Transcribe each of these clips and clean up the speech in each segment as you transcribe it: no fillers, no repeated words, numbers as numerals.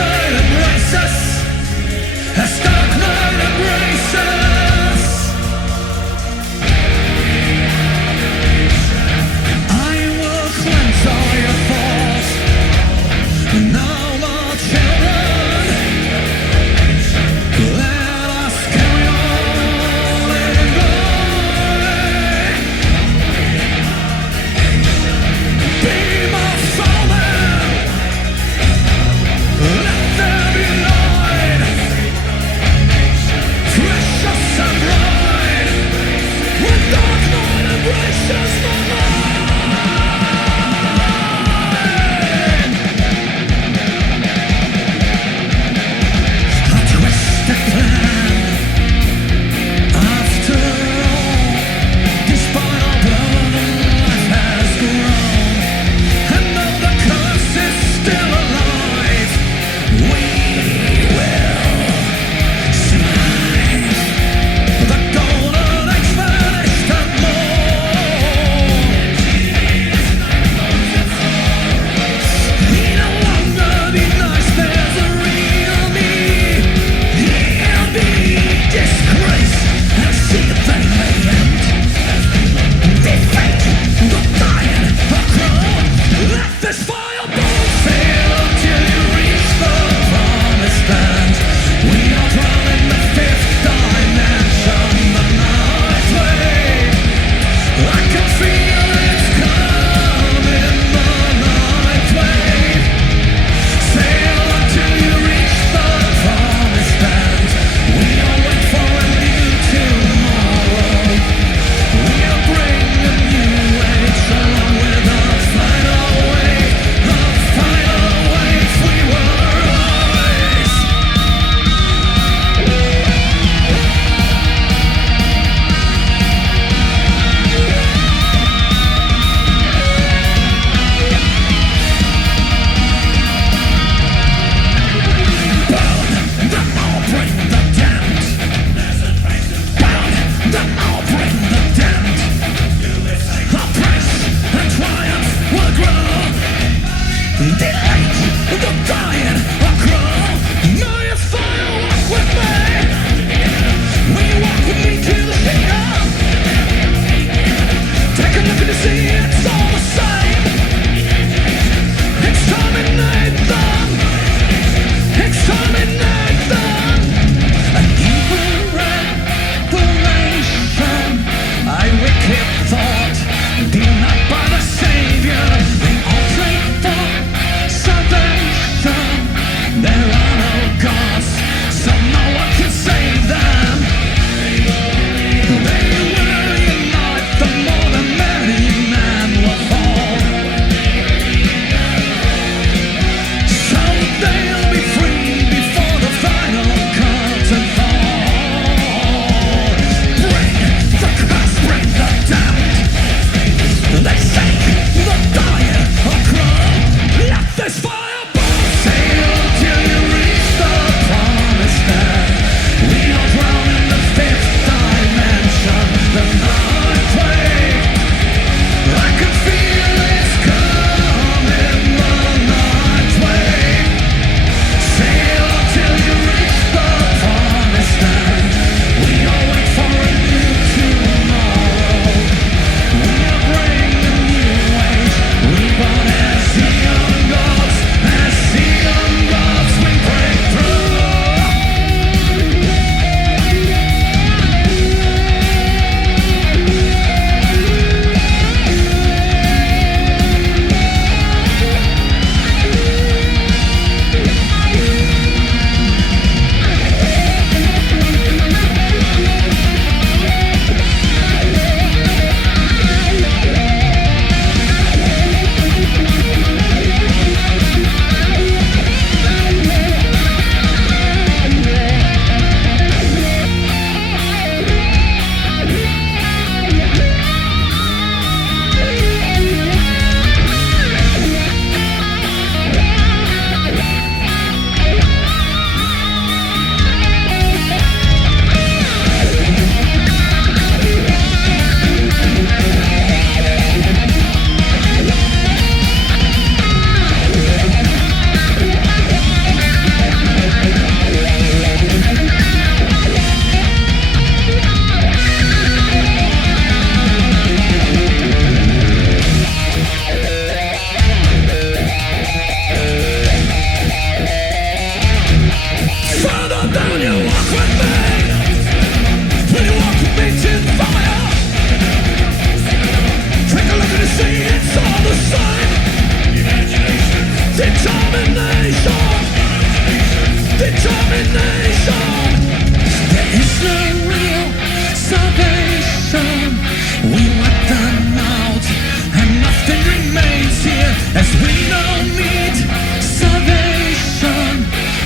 night embraces, as dark night embraces. I will cleanse all your faults, and all our children. Let us carry on in glory. Be my fellow man. Let there be light.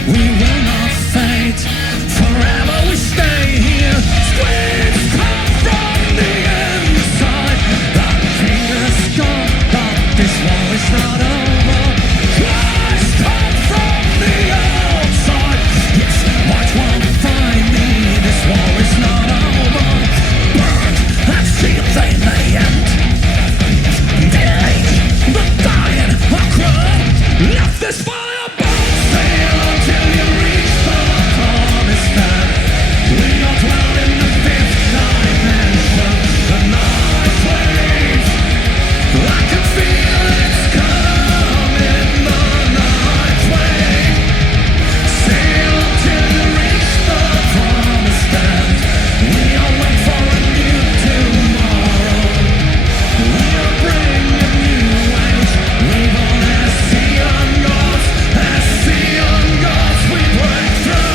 We will not fade. Forever we stay here. Screams come from the inside. The king is gone, but this war is not over. Cries come from the outside. Yes, watch won't find me. This war is not over. Burned and sealed they may end. Delayed, the dying are cruel. Left this fire burn. Sail until you reach the promised land. We are dwell in the fifth dimension. The night waves, I can feel it's coming. The night wave. Sail until you reach the promised land. We are waiting for a new tomorrow. We are bringing new age. We born as the young gods, we break through.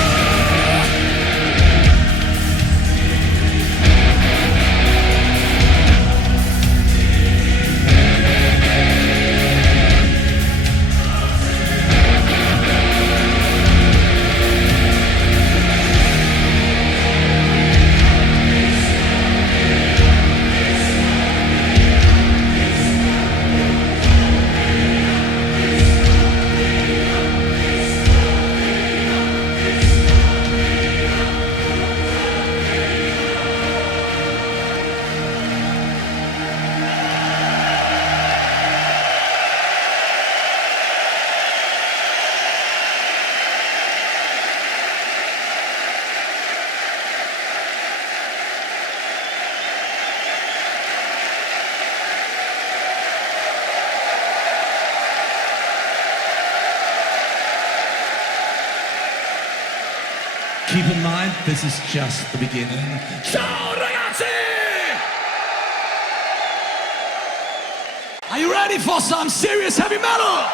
Keep in mind, this is just the beginning. Ciao ragazzi! Are you ready for some serious heavy metal?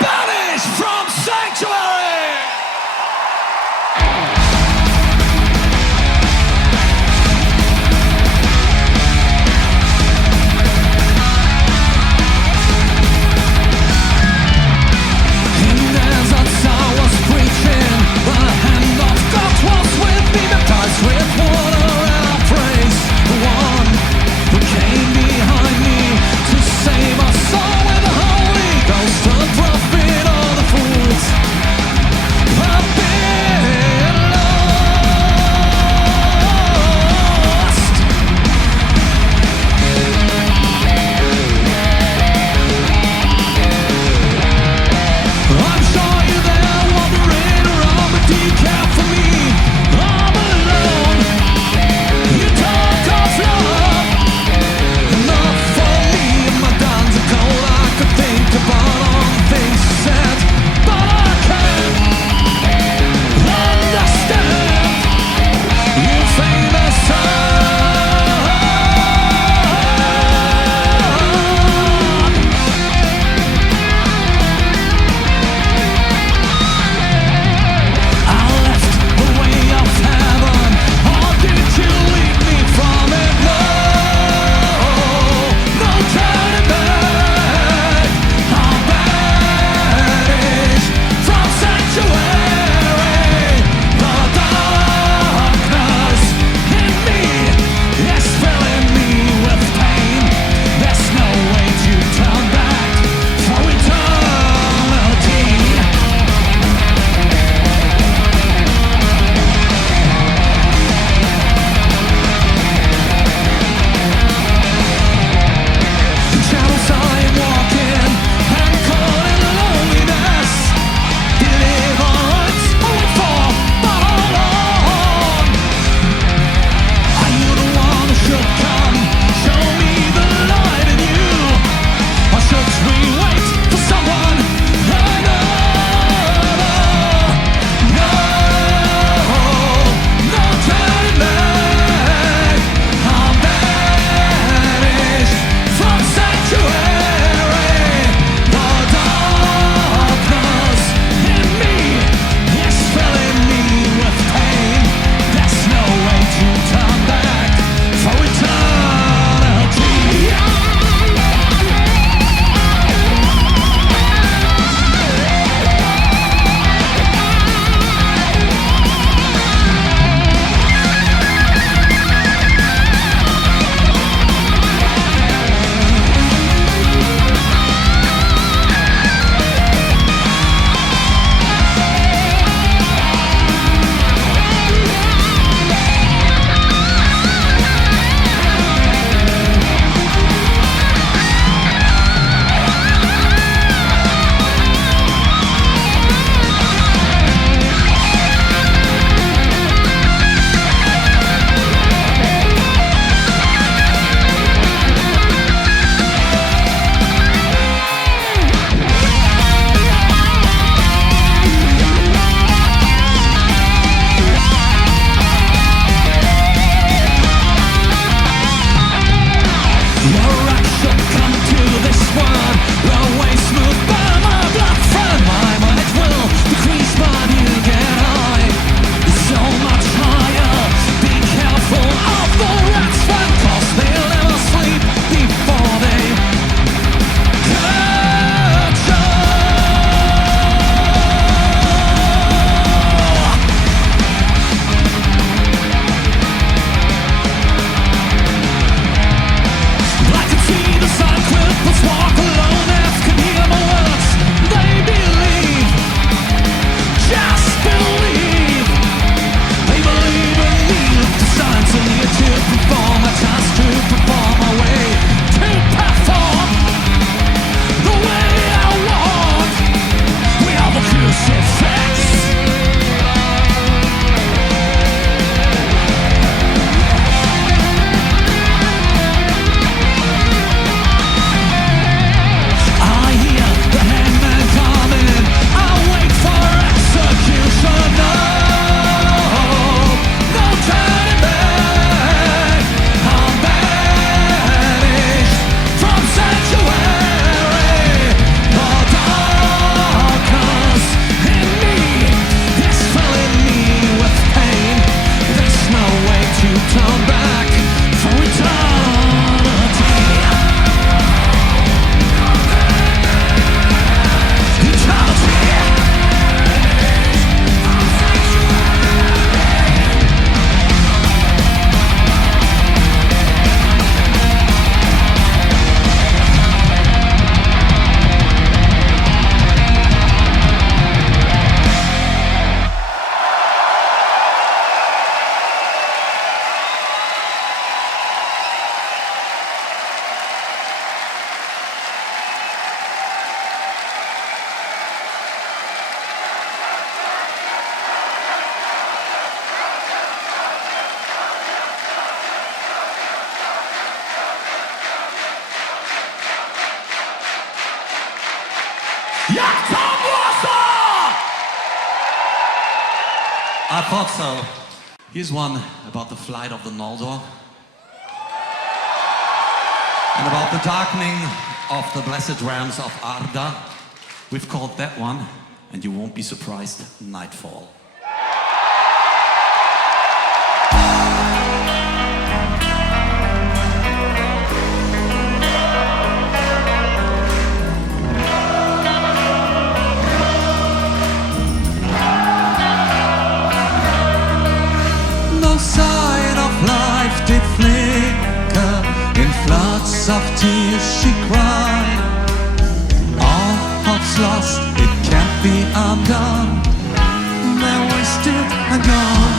Banish from Sanctuary! In deserts I was preaching, the hand of God was with me, baptized with water and I praise the one who came behind me to save us all. I thought so. Here's one about the flight of the Noldor. And about the darkening of the blessed realms of Arda. We've called that one, and you won't be surprised, Nightfall. No sign of life did flicker. In floods of tears she cried. All hope's lost, it can't be undone. They're wasted and gone.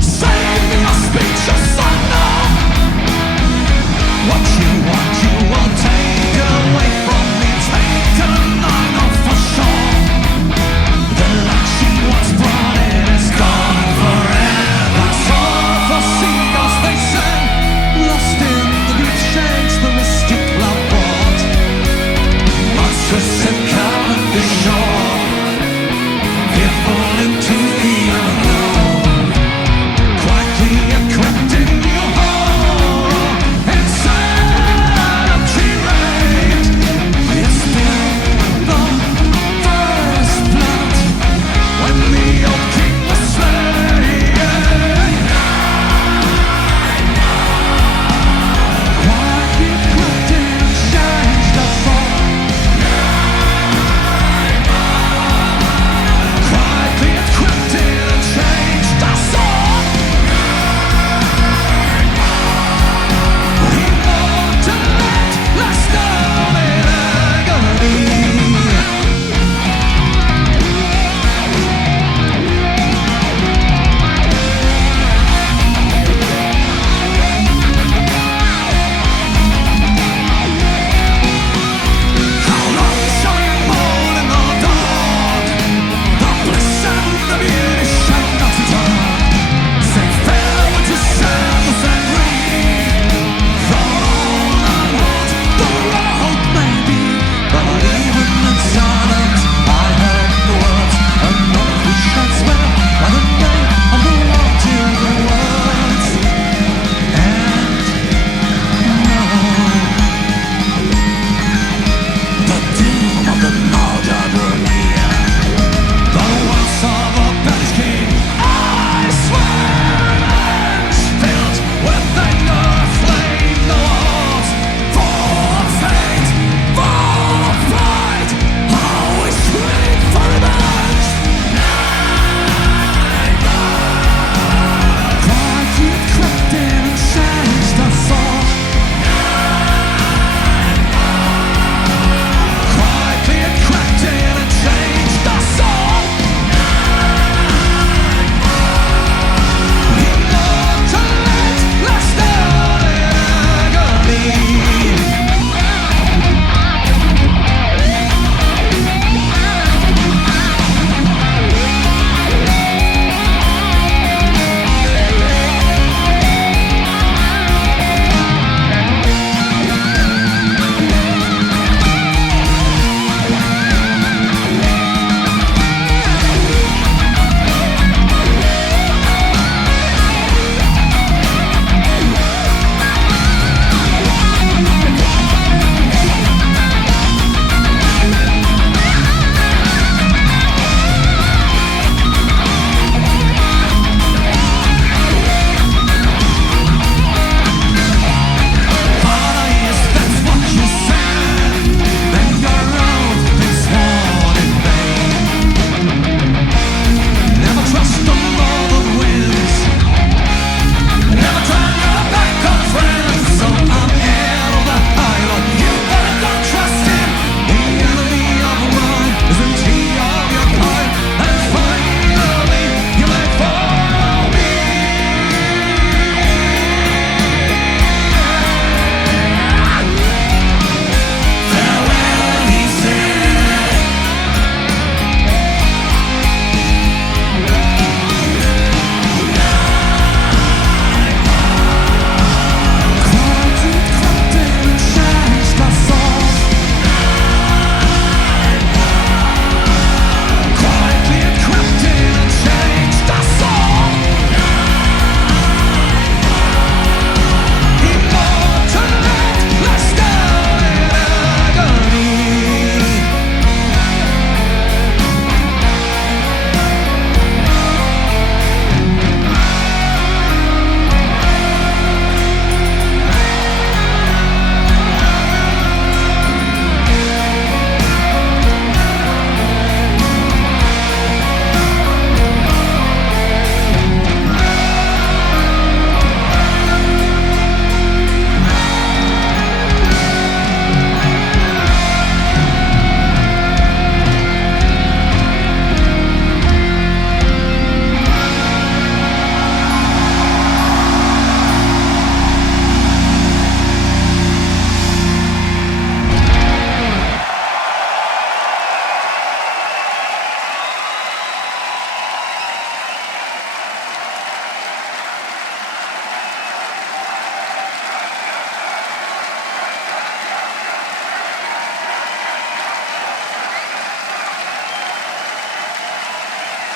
Save your speeches, son, no. What you want, you will take away from me. Taken, I know for sure. The light she once brought in is gone forever. So for seagulls they sang, lost in the deep shades the mystic love brought. Monstrous and covered the shore, fearful into the unknown.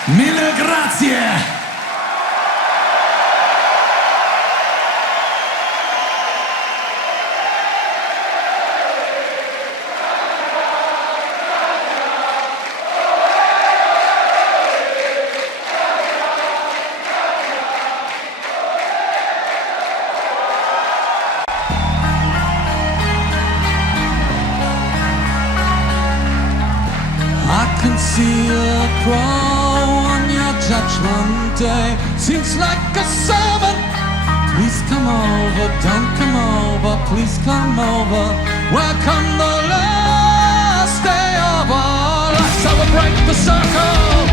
Mille grazie! I can see a crow on your judgment day. Seems like a sermon. Please come over, don't come over, please come over. Welcome the last day of our lives. So we'll break the circle,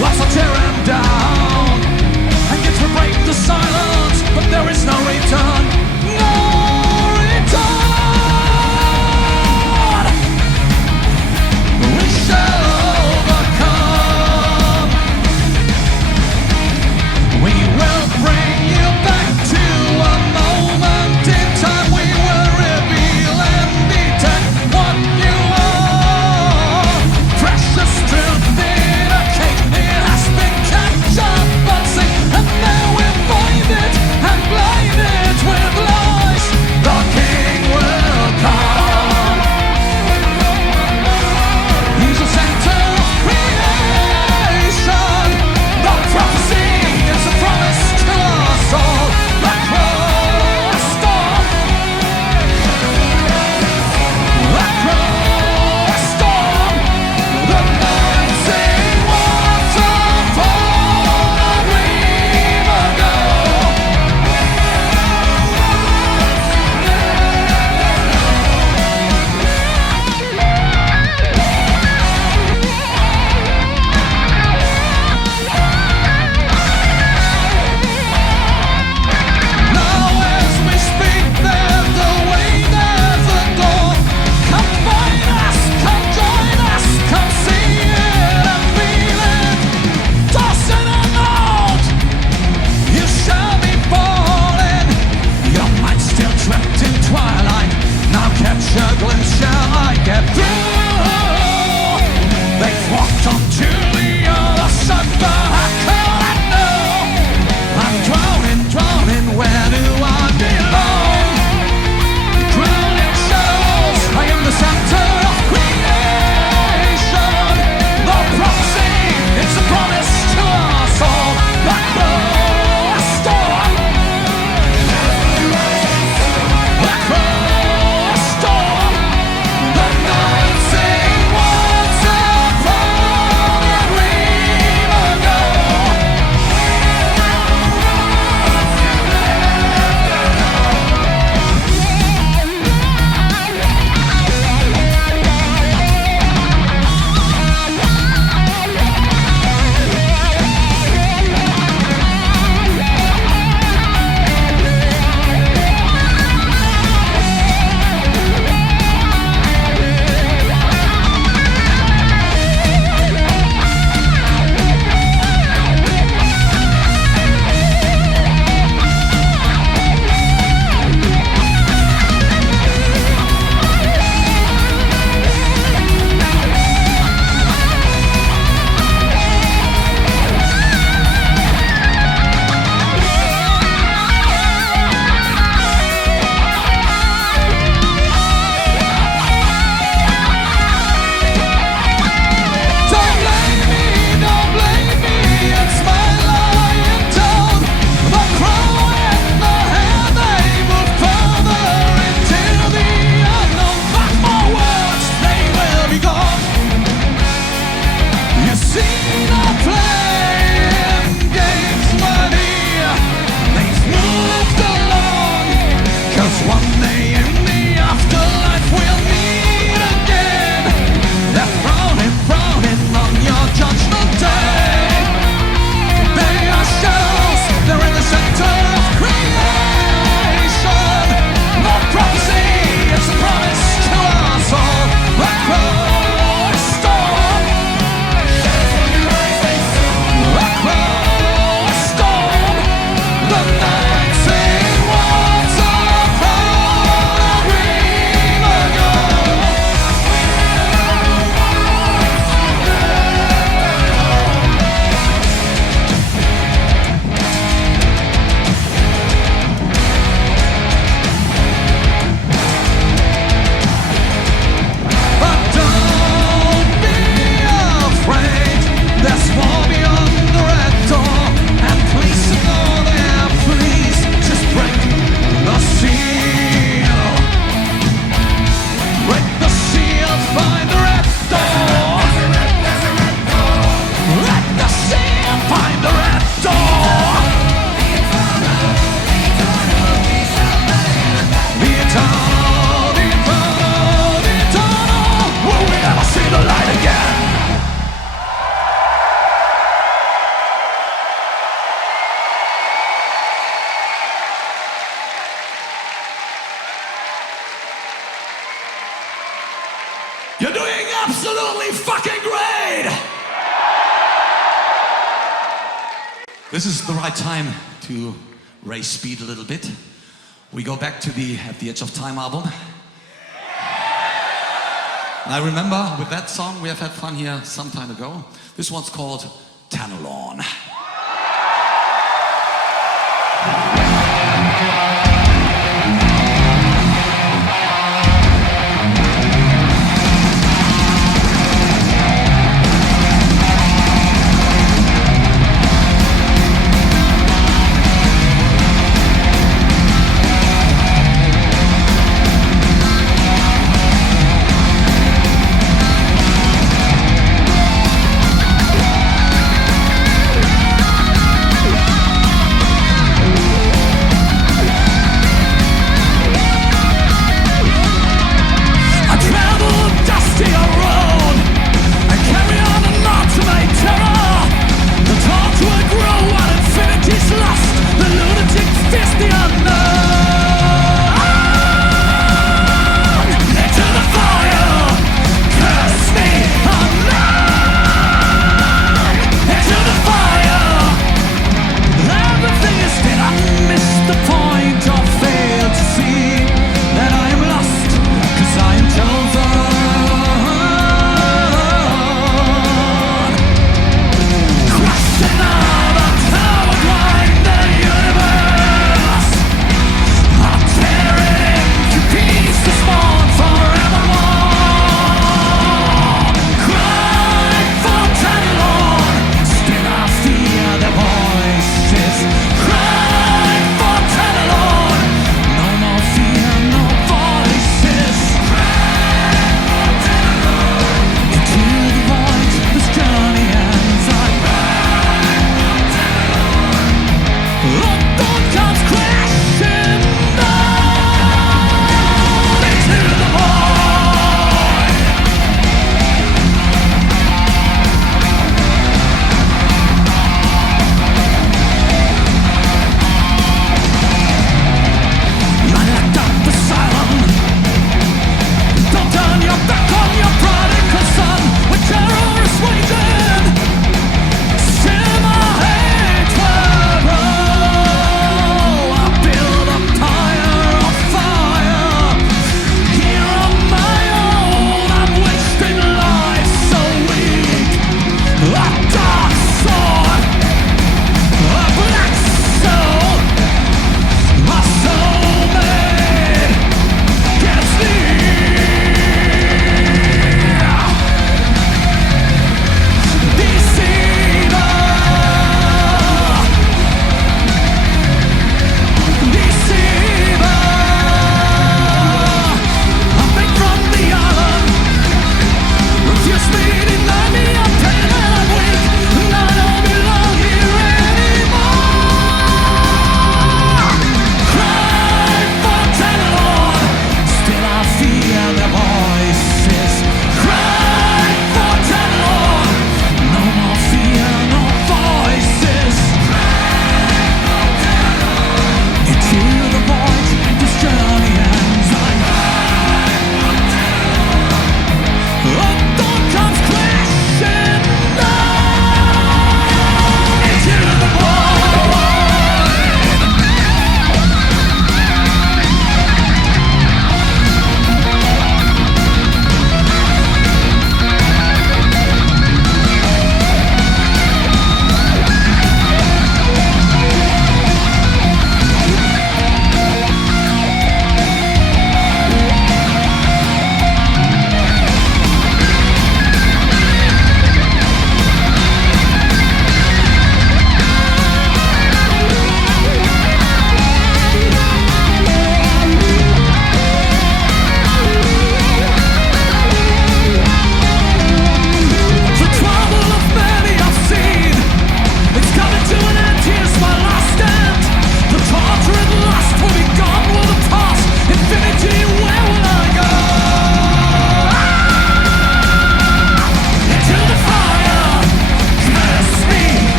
whilst I tear him down. And yet we break the silence, but there is no return. No return. We shall overcome. We will bring you back to a moment in time. We will reveal and detect what you are. Precious truth in a cake, it has been kept up boxing, and now we find it and blind it with lies. The king will come. He's the center of creation. The prophecy is a promise to us all. The cross storm. The cross storm. The dancing waterfall a dream ago. Now as we speak, there's a way, there's a door. Come find us, come join us, come see it and feel it. Tossing a note, you shall be falling. Your mind still trapped in twilight. Now catch a glimpse, shall I get through? They've walked on to the other side, but how could I know? I'm drowning, where do I belong? Drowning shadows, I am the center of creation. The prophecy, it's a promise to us all. The cross storm. The cross storm. The dancing waterfall a This is the right time to raise speed a little bit. We go back to the At the Edge of Time album. And I remember with that song we have had fun here some time ago. This one's called Tanalorn. Tanalorn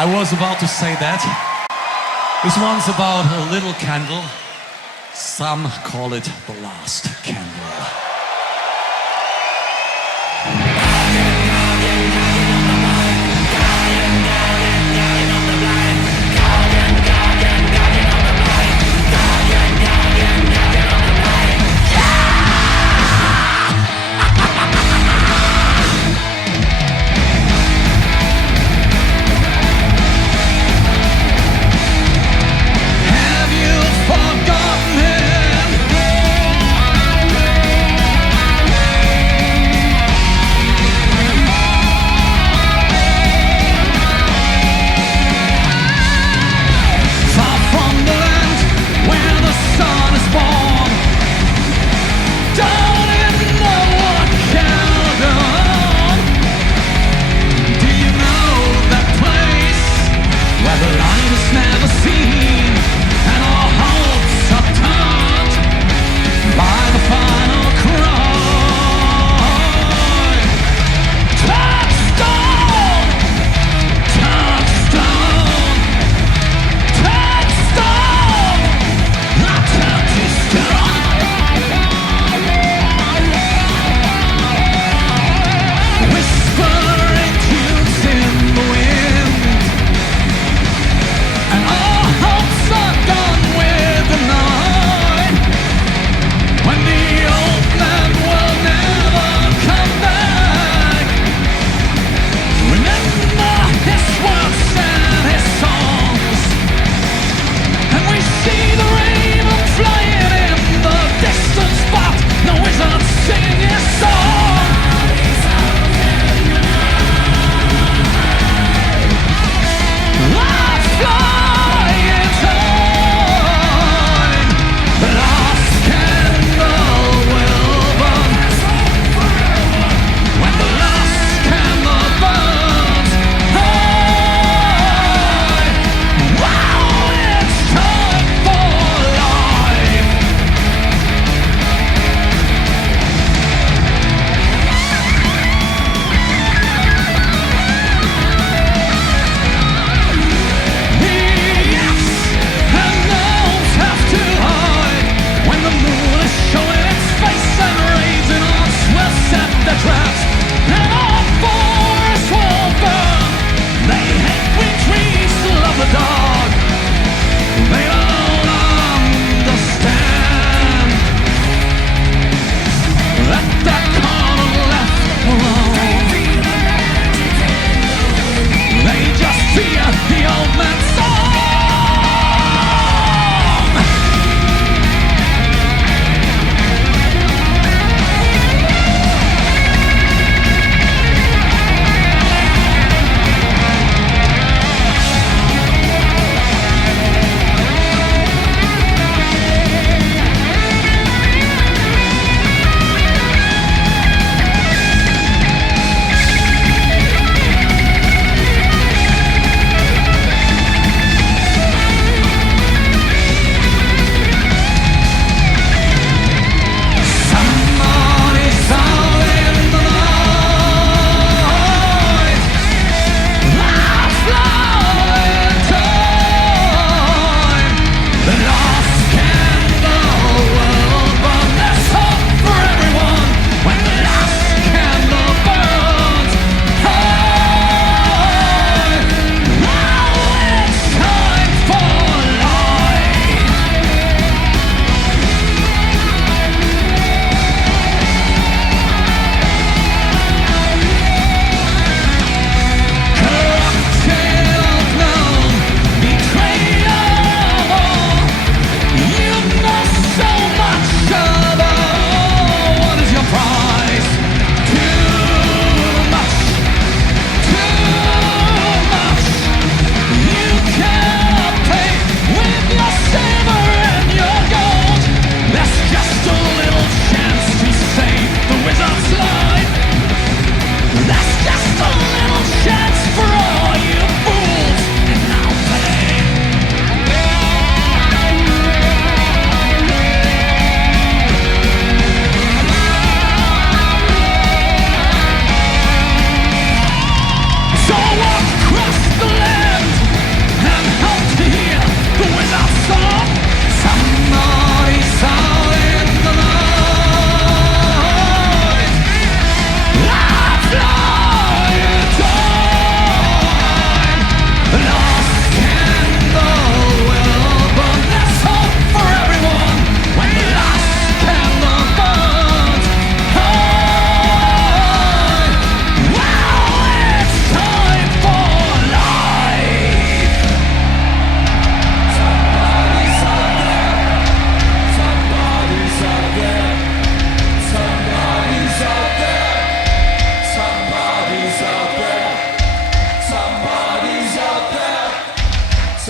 I was about to say that. This one's about a little candle. Some call it the last candle. Have you forgotten him?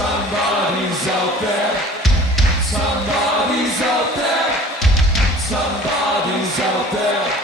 Somebody's out there. Somebody's out there. Somebody's out there.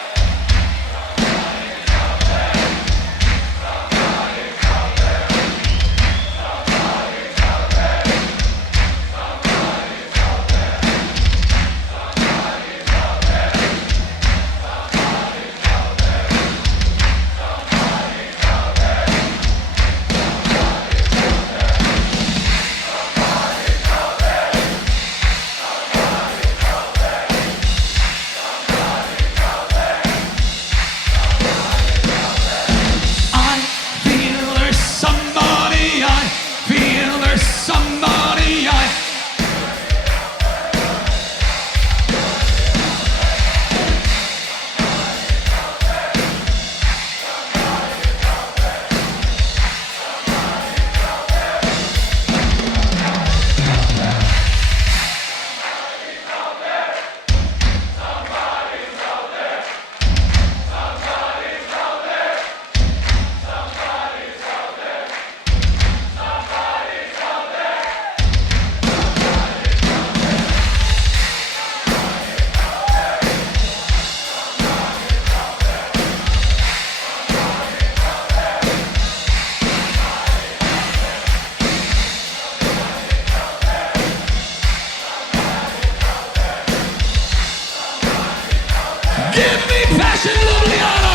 Give me passion, Ljubljana!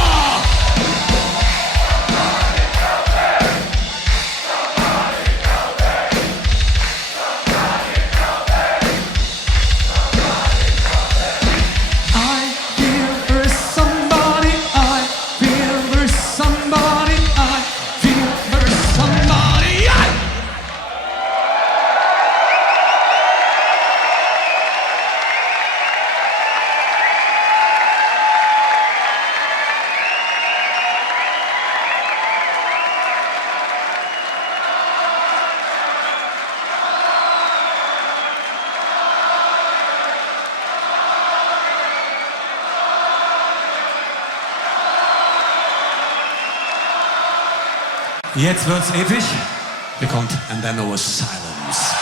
I feel there's somebody, I feel there's somebody, I feel there's somebody, Jetzt wird's episch. Hier kommt And Then There Was Silence.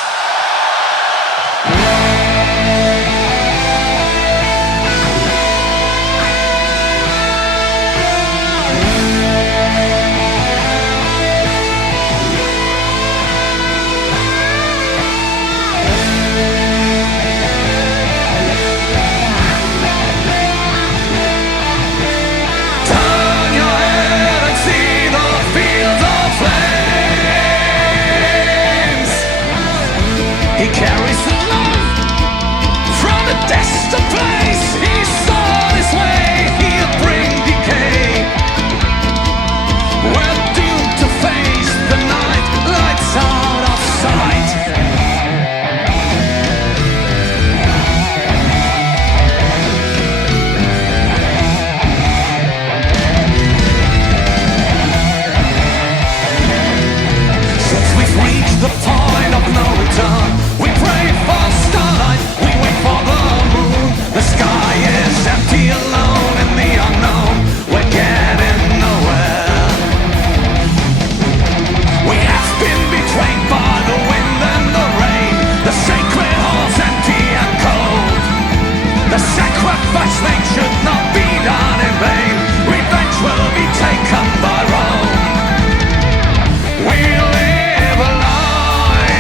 Turn your head and see the fields of flames. He carries the love from the distant place. He saw this way, he'll bring decay. We're doomed to face the night, lights out of sight. Since we've reached the point of no return, we pray for starlight, we wait for the moon. The sky is empty, alone in the unknown. We're getting nowhere. We have been betrayed by the wind and the rain. The sacred hall's empty and cold. The sacrifice thing should not be done in vain. Revenge will be taken by Rome. We live a lie.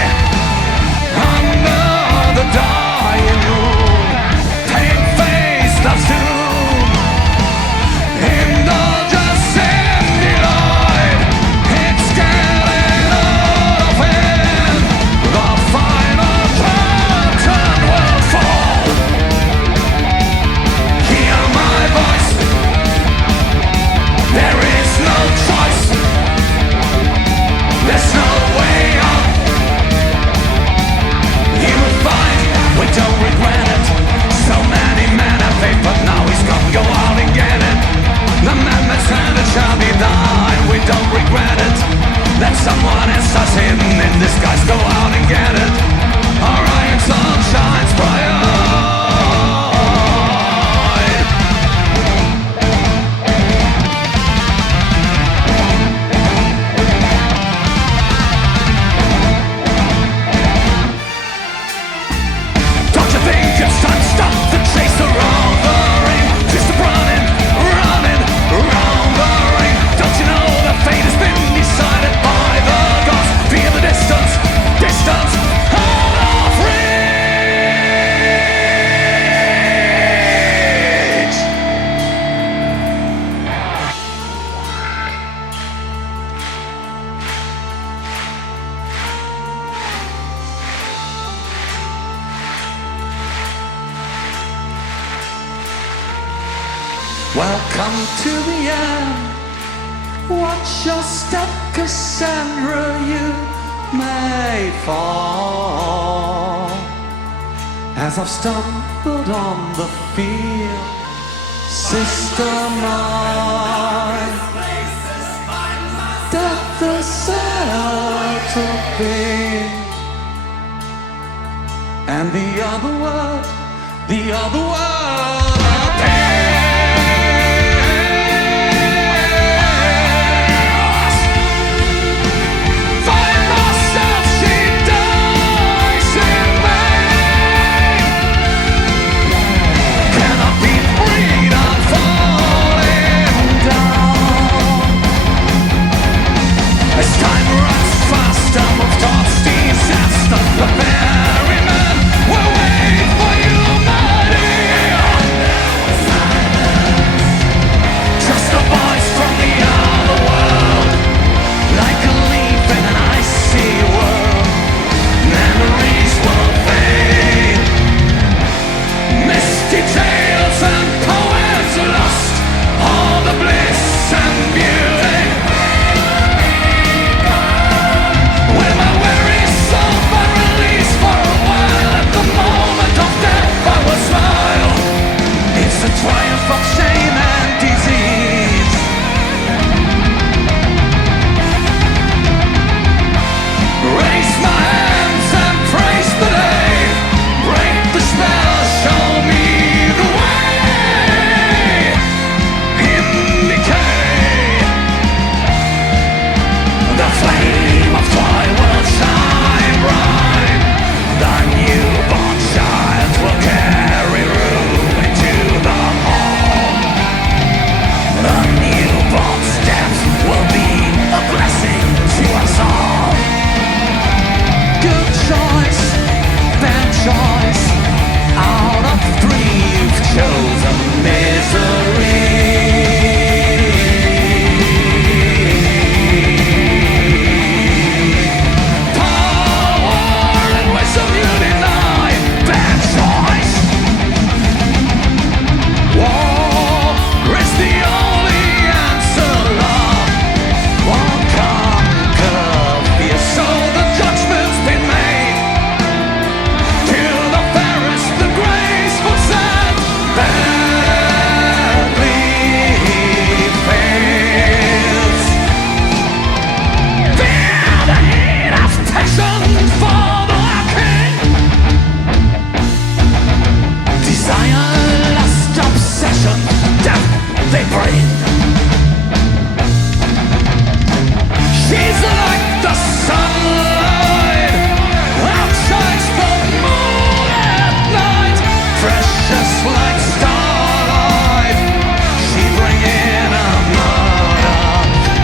Welcome to the end. Watch your step, Cassandra, you may fall. As I've stumbled on the field, sister mine, death is sad to be. And the other world appears. Find myself, she dies in vain. Can I be freed? I'm falling down. As time runs faster, move towards disaster. The ferryman will wait for humanity. Trust the voice from the other world, like a leaf in an icy world. Memories will fade. Misty tales and poems lost, all the bliss and beauty. Will my weary soul find release for a while? At the moment of death I will smile. It's a triumph of shame and disease. Raise my hands and praise the day. Break the spell, show me the way. In decay, the flame of joy will shine bright. The newborn child will carry room into the hall. The newborn steps will be a blessing to us all. Good choice, bad choice. Out of three you've chosen misery. Power and wisdom you deny. Bad choice. War is the only answer. Love won't conquer fear, so the judgment's been made. Till the fairest, the graceful sand badly fails. Feel the heat of passion for the king. Desire, lust, obsession, death they bring. She's like the sunlight, outshines the moon at night. Precious like starlight, she bring in a murder.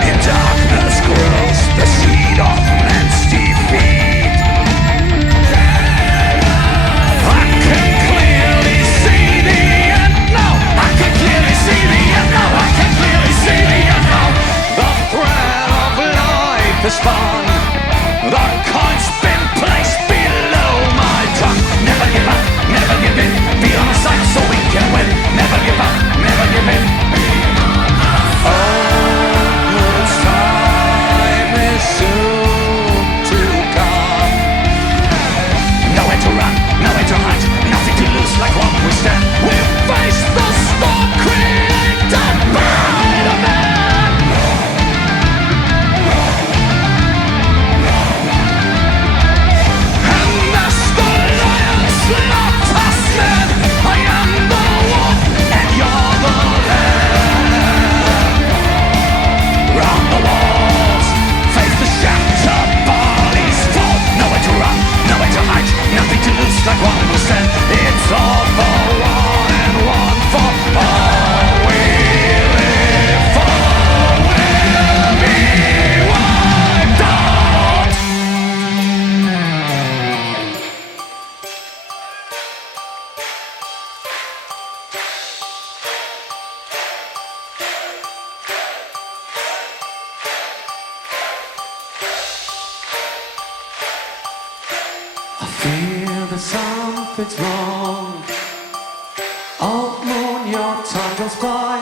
In darkness grows the seed of man's defeat. I can clearly see the end now. I can clearly see the end now. I can clearly see the end now. The thread of life is spun. The coin's been placed below my tongue. Never give up, never give in. Be on our side so we can win. Never give up, never give in. Oh, time is soon to come. Nowhere to run, nowhere to hide, nothing to lose like one we stand. We face the storm created by the man. And as the lion slapped us men, I am the wolf and you're the lamb. Round the walls, face the shattered bodies fall. Nowhere to run, nowhere to hide, nothing to lose like one will stand. It's all for one and one for all. We live for will be wiped out. I feel that something's wrong. Oh moon, your time goes by.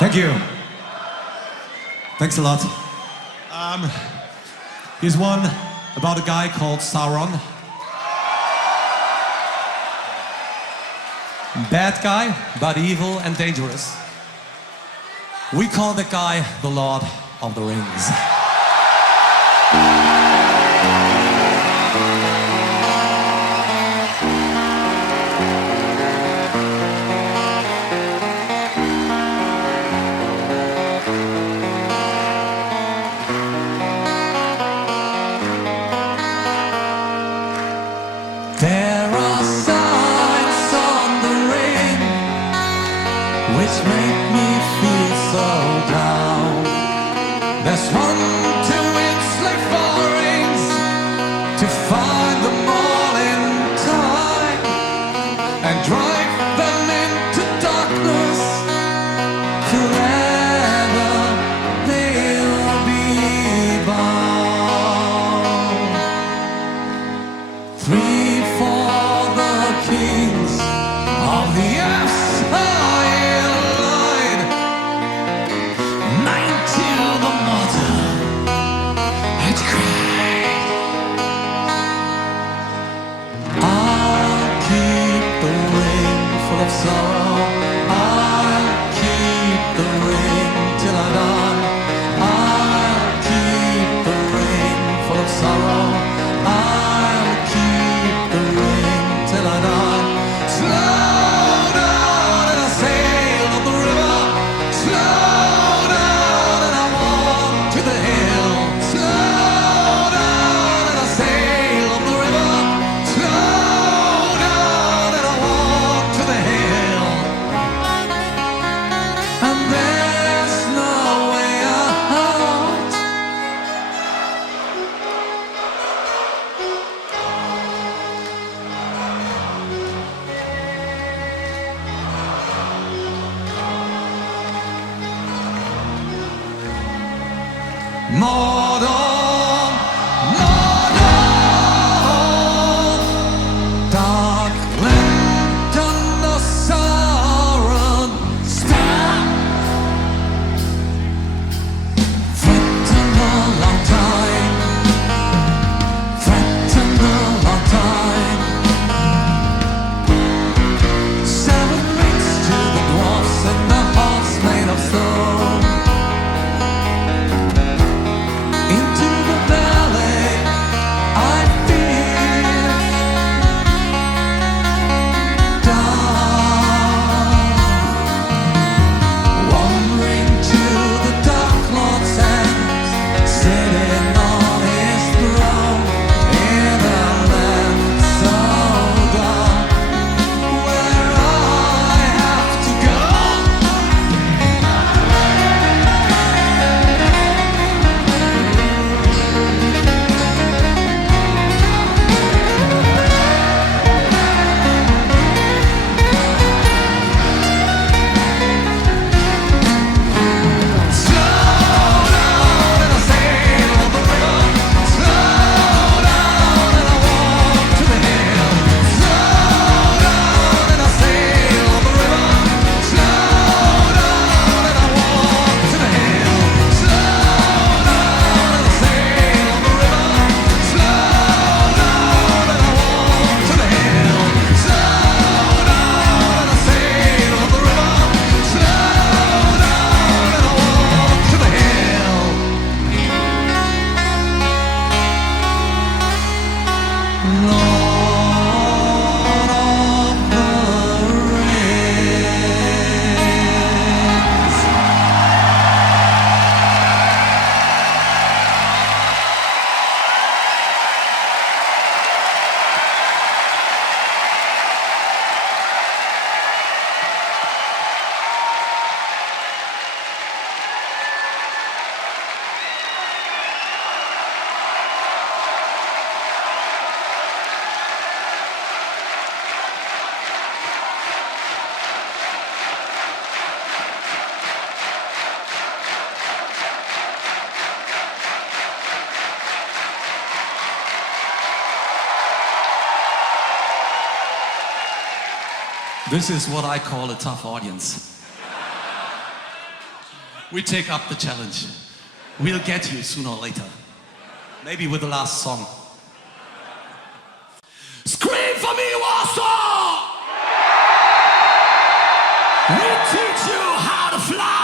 Thank you. Thanks a lot. Here's one about a guy called Sauron. Bad guy, but evil and dangerous. We call the guy the Lord of the Rings. There are signs on the ring which make me feel so down. There's one to enslave four rings, to find them all in time and drive them into darkness. Forever they'll be bound. Three for the kings of the earth's high line, 9 to the mortal had cried. I'll keep the ring full of sorrow. I'll keep the ring till I die. I'll keep the ring full of sorrow. I'll keep the ring till I die. Slow down and I sail on the river. Slow down and I walk to the hill. Slow down and I sail on the river. Slow down and I walk to the hill. And there's no way out. Mordor, Mordor, dark lantern of Sauron, stop. Threatened a long time, threatened a long time. 7 rings to the dwarfs and the halls made of stone. Into the valley I fear down. 1 ring to the Dark Lord's hands, sitting on his throne in a land so dark, where I have to go. This is what I call a tough audience. We take up the challenge. We'll get you sooner or later. Maybe with the last song. Scream for me, Warsaw! We teach you how to fly!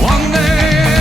One day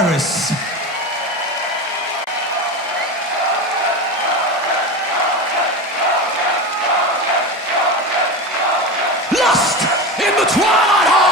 Paris. Lost in the Twilight Hall.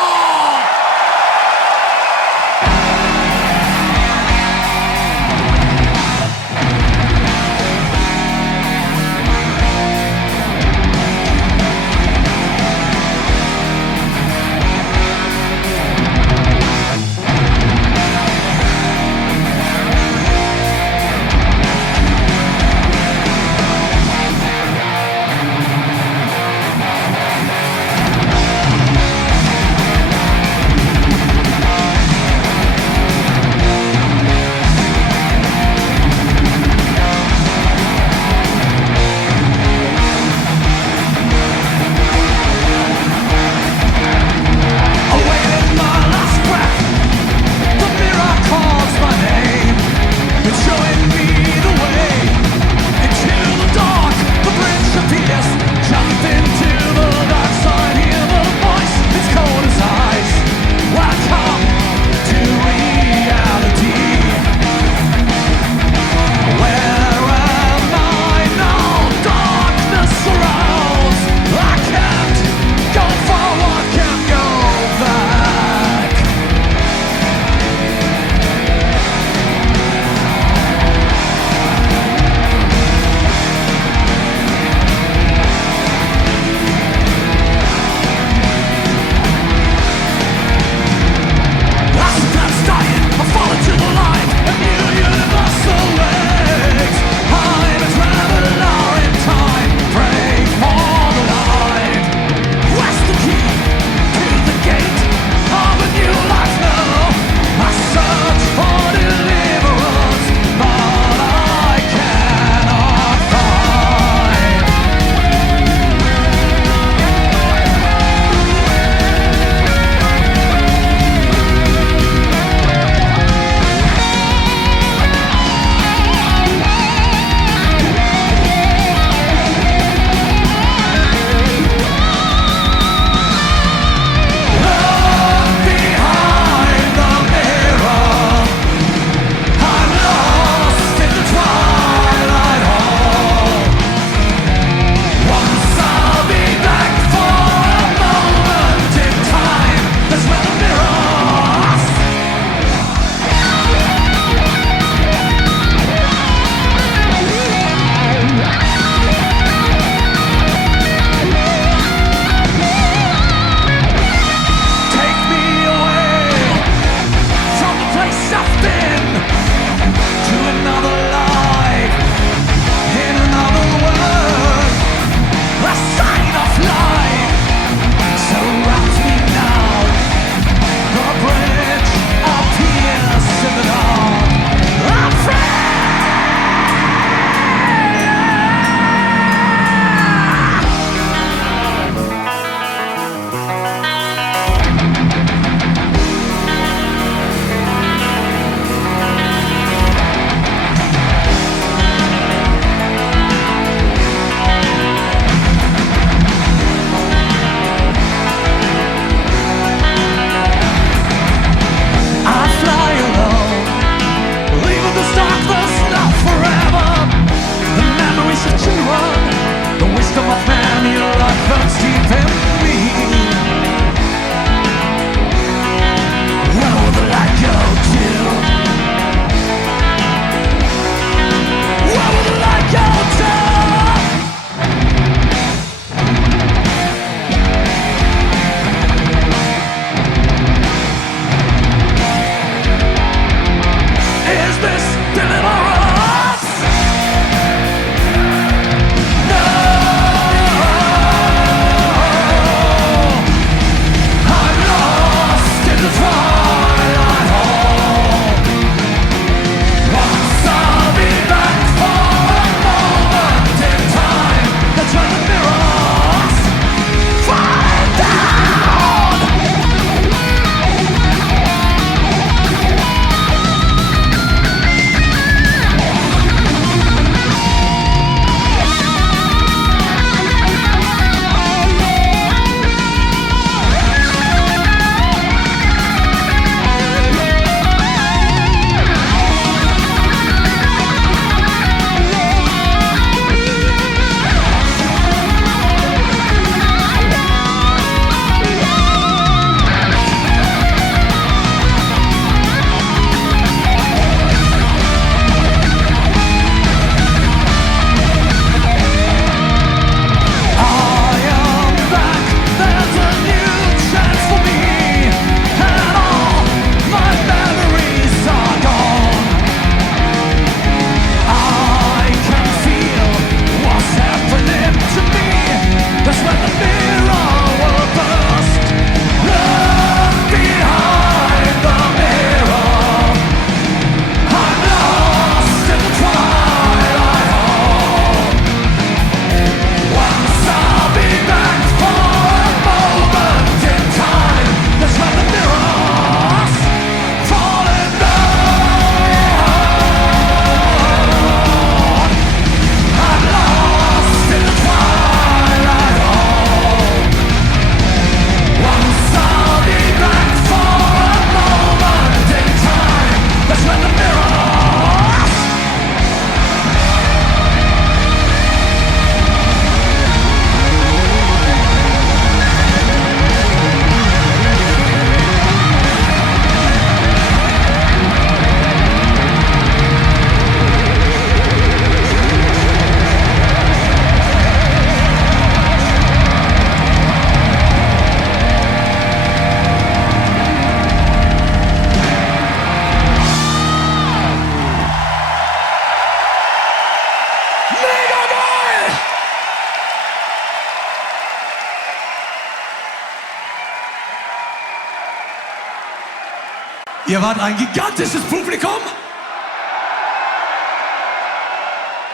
Ihr wart ein gigantisches Publikum.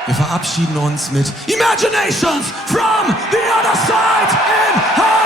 Wir verabschieden uns mit Imaginations from the Other Side in Hamburg.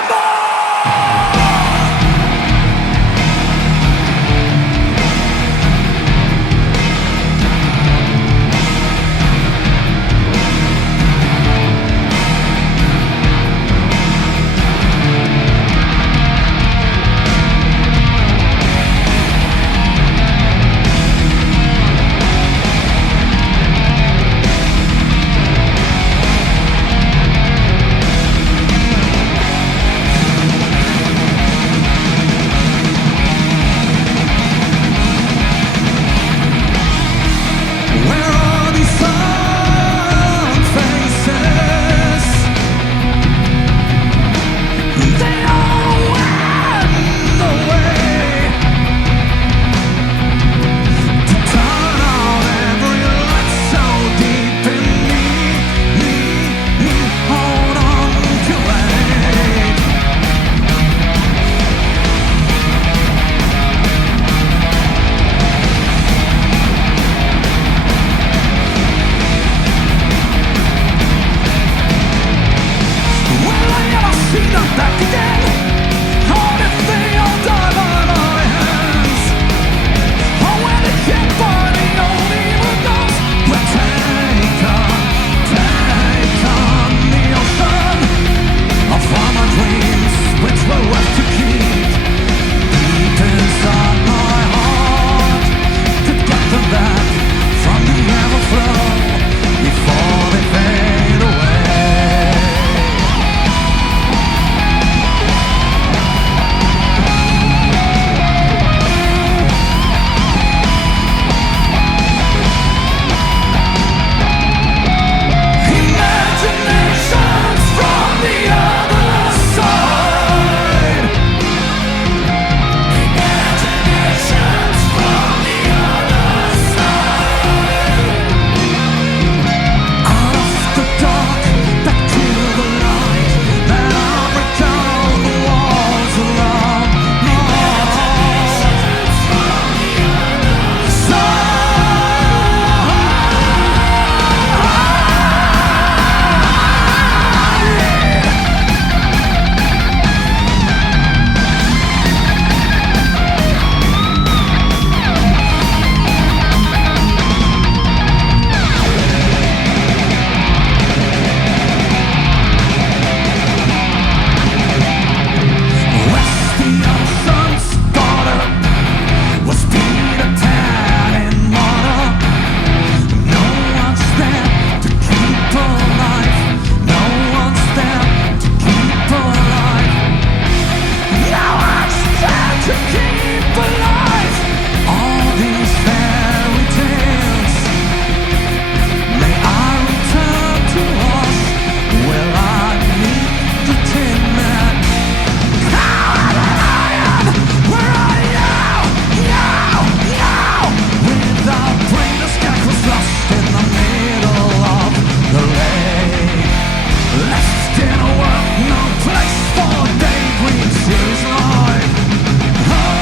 No place for daydreams, serious life.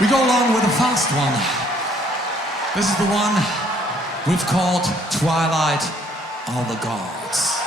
We go along with a fast one. This is the one we've called Twilight of the Gods.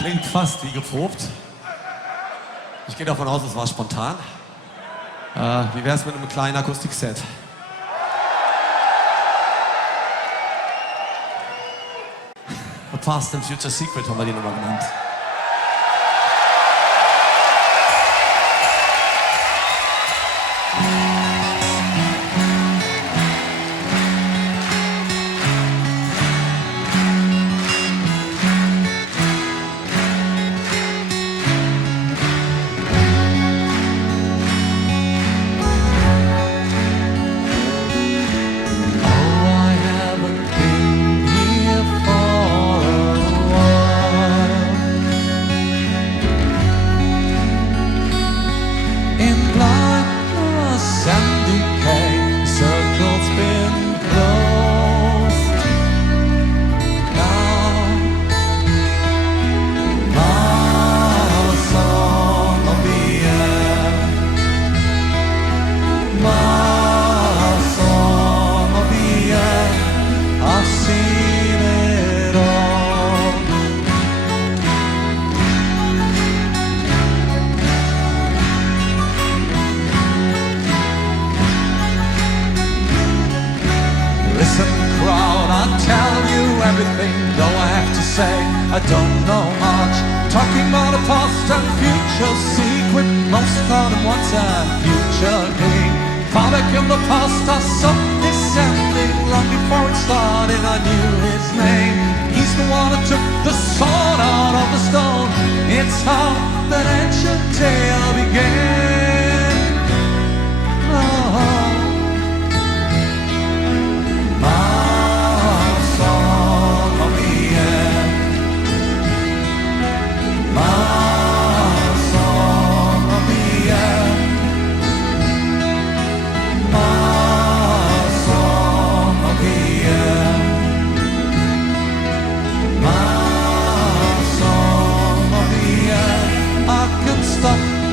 Klingt fast wie geprobt. Ich gehe davon aus, es war spontan. Wie wär's mit einem kleinen Akustikset? A Past and Future Secret haben wir die Nummer genannt. Everything, though I have to say I don't know much. Talking about a past and future secret, most thought and what's a future king. Far back in the past I saw this ending. Long before it started I knew his name. He's the one who took the sword out of the stone. It's how that ancient tale began. Oh,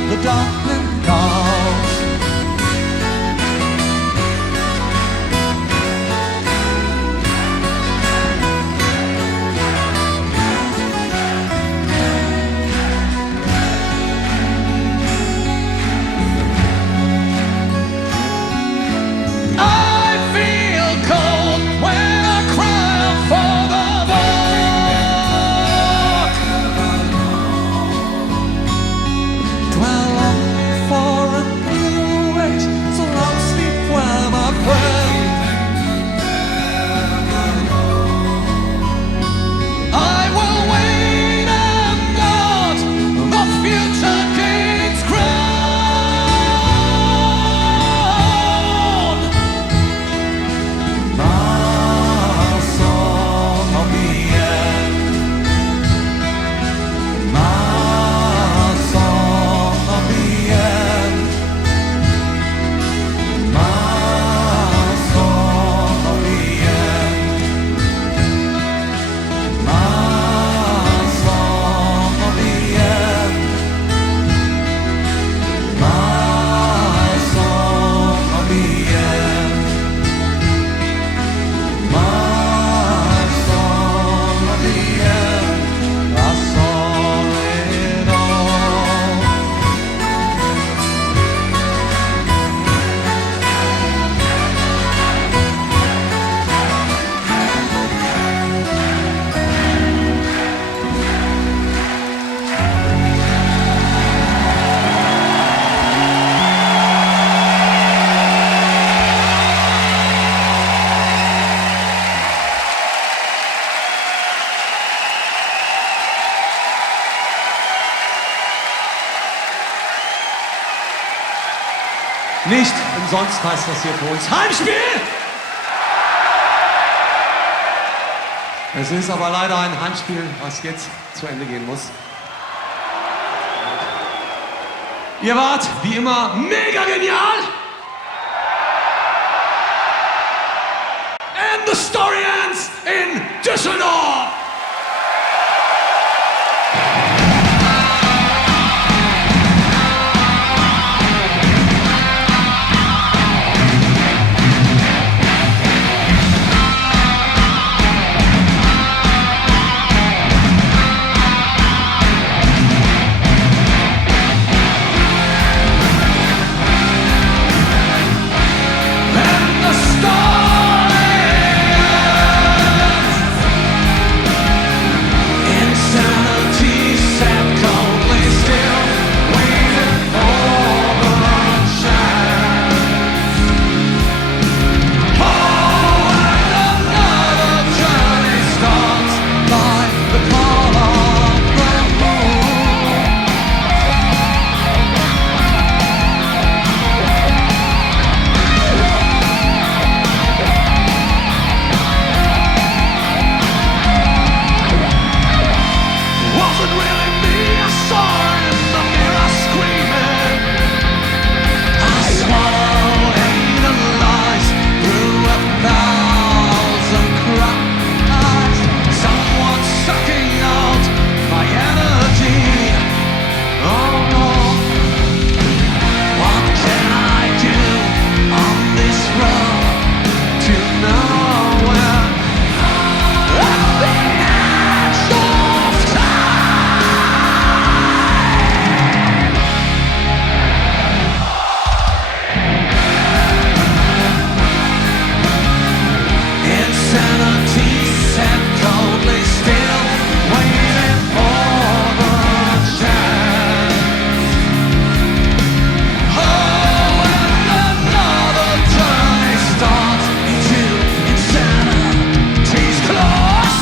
the darkening calls. I feel cold when I cry for the book. Dwell on for a new age, so long sleep well, my friend. I will wait and guard the future king's crown. My song of the end. My song of the end. My song of the end. My song of the end. My song of the end. My song of the end. I saw it all. Nicht umsonst heißt das hier für uns Heimspiel! Es ist aber leider ein Heimspiel, was jetzt zu Ende gehen muss. Ihr wart wie immer mega genial! And the story ends in Düsseldorf! insanity set coldly still, waiting for the chance. Oh, and another journey starts into insanity's claws.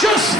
muchachos.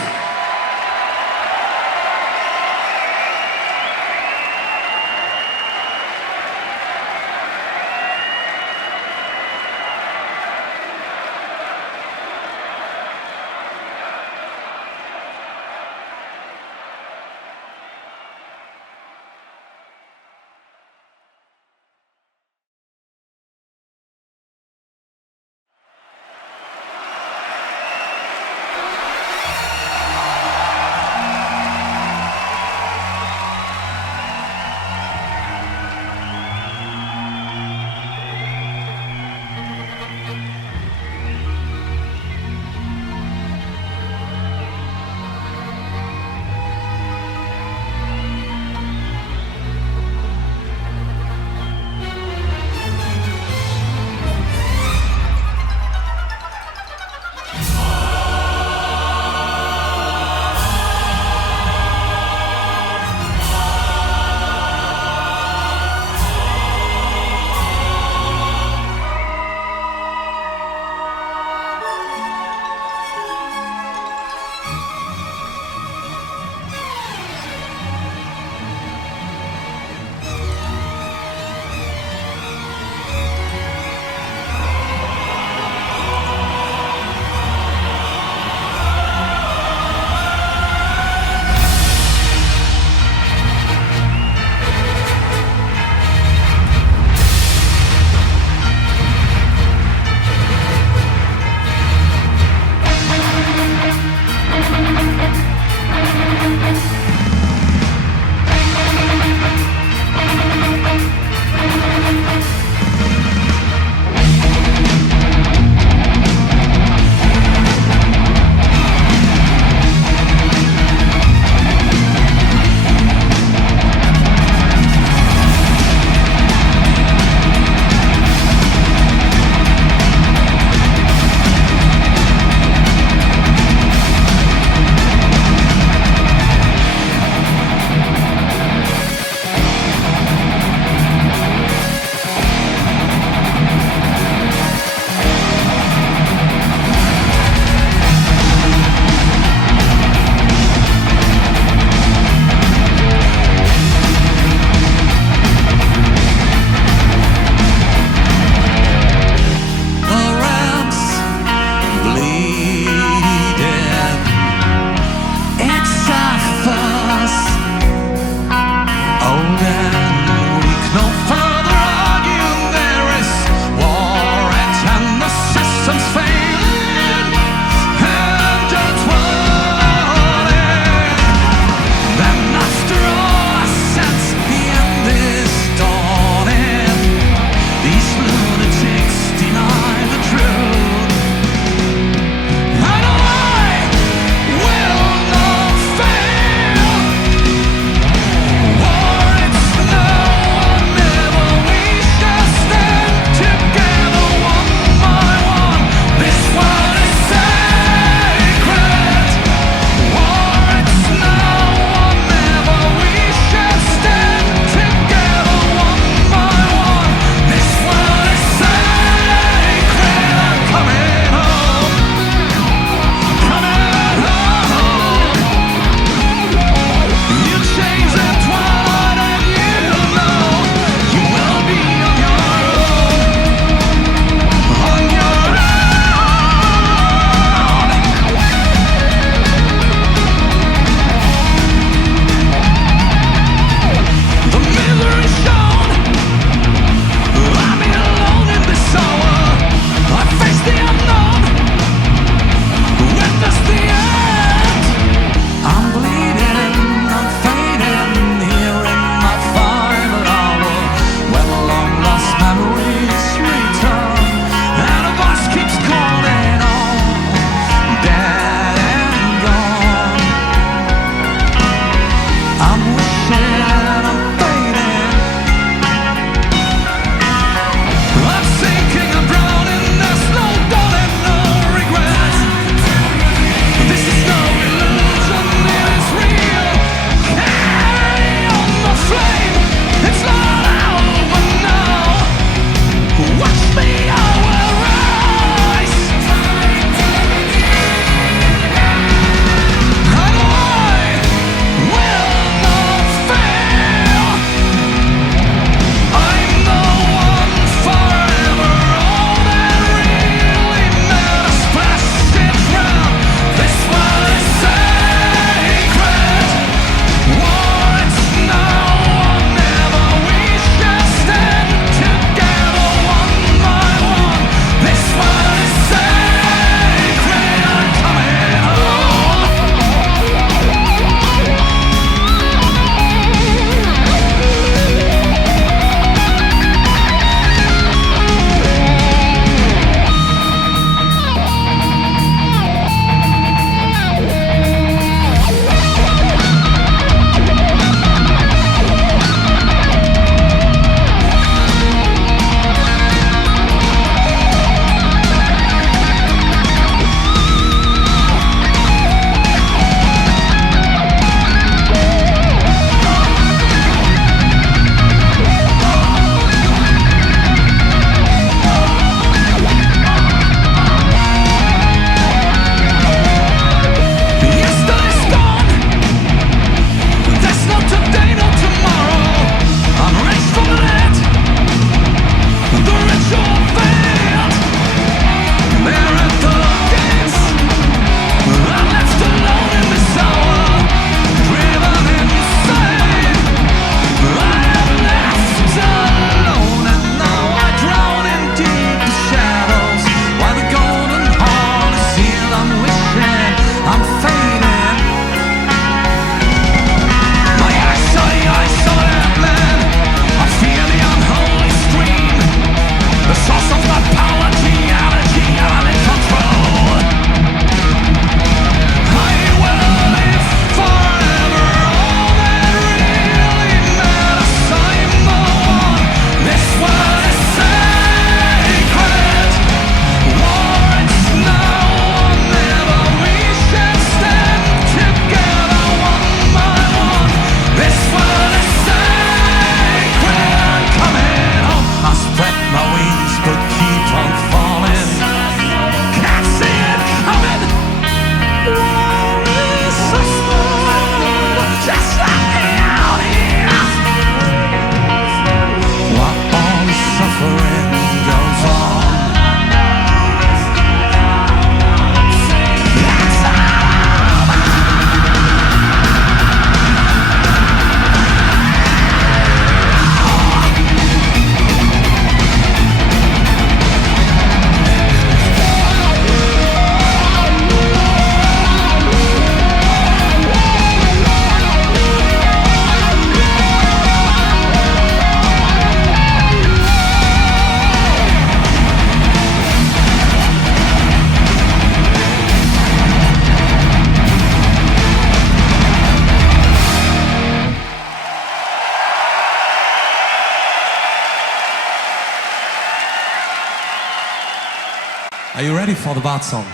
for the Bart song?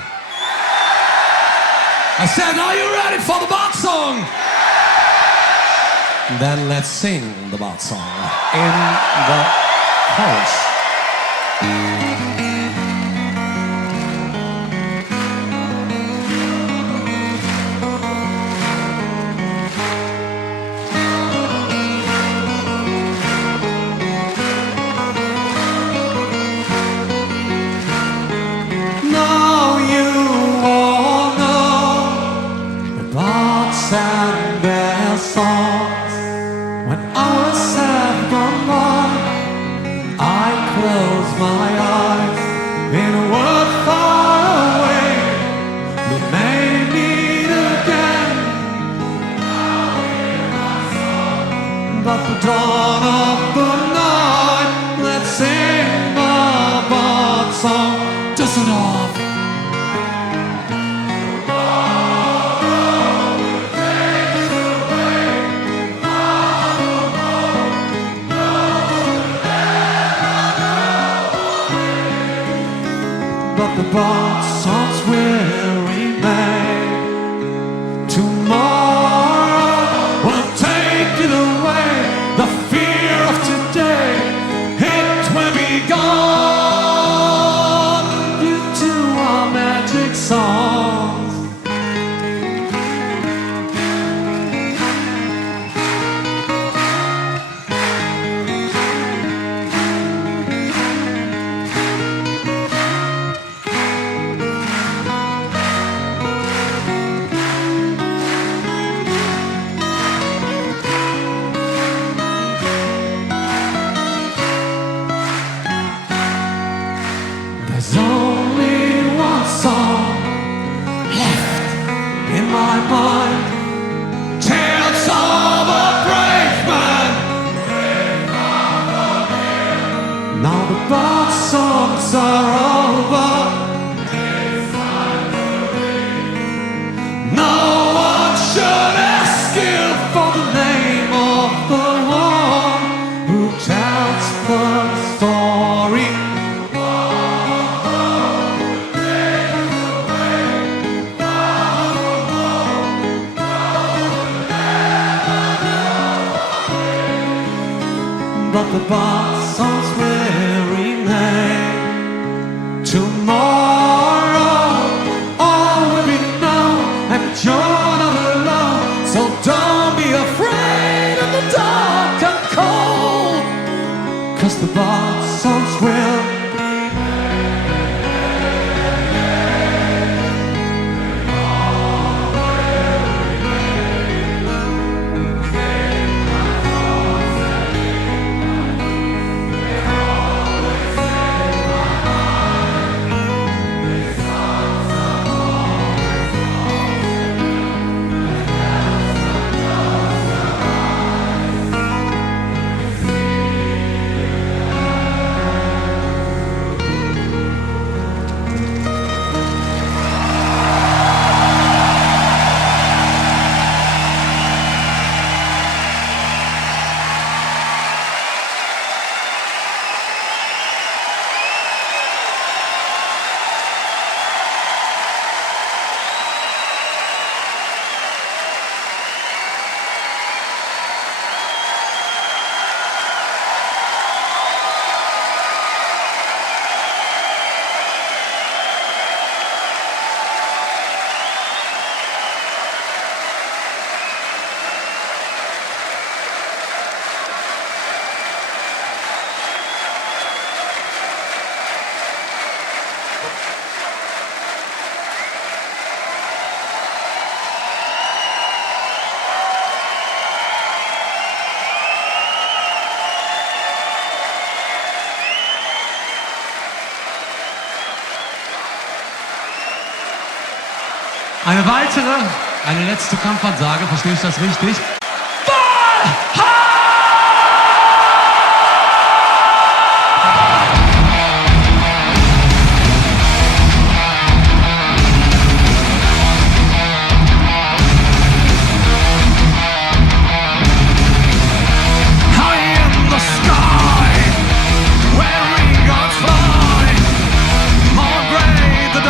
I said, are you ready for the Bart song? Then let's sing the Bart song in the chorus. Now you all know the Barts and their songs. When hours have gone by, I close my eyes in a world far away. We may meet again, but the dawn of the night, let's sing the Bart song. Düsseldorf. But the Bart songs will remain. Tomorrow will take it away. The fear of today, it will be gone due to our magic songs. There's only one song left in my mind. Tales of a brave man. Now the Bart songs are over. No one should ask you for the name of the one who tells the story. But the Bart songs will remain. Tomorrow all will be known, and you're not alone. So don't be afraid of the dark and cold, 'cause the Bart songs will. Eine letzte Kampfansage, verstehe ich das richtig? The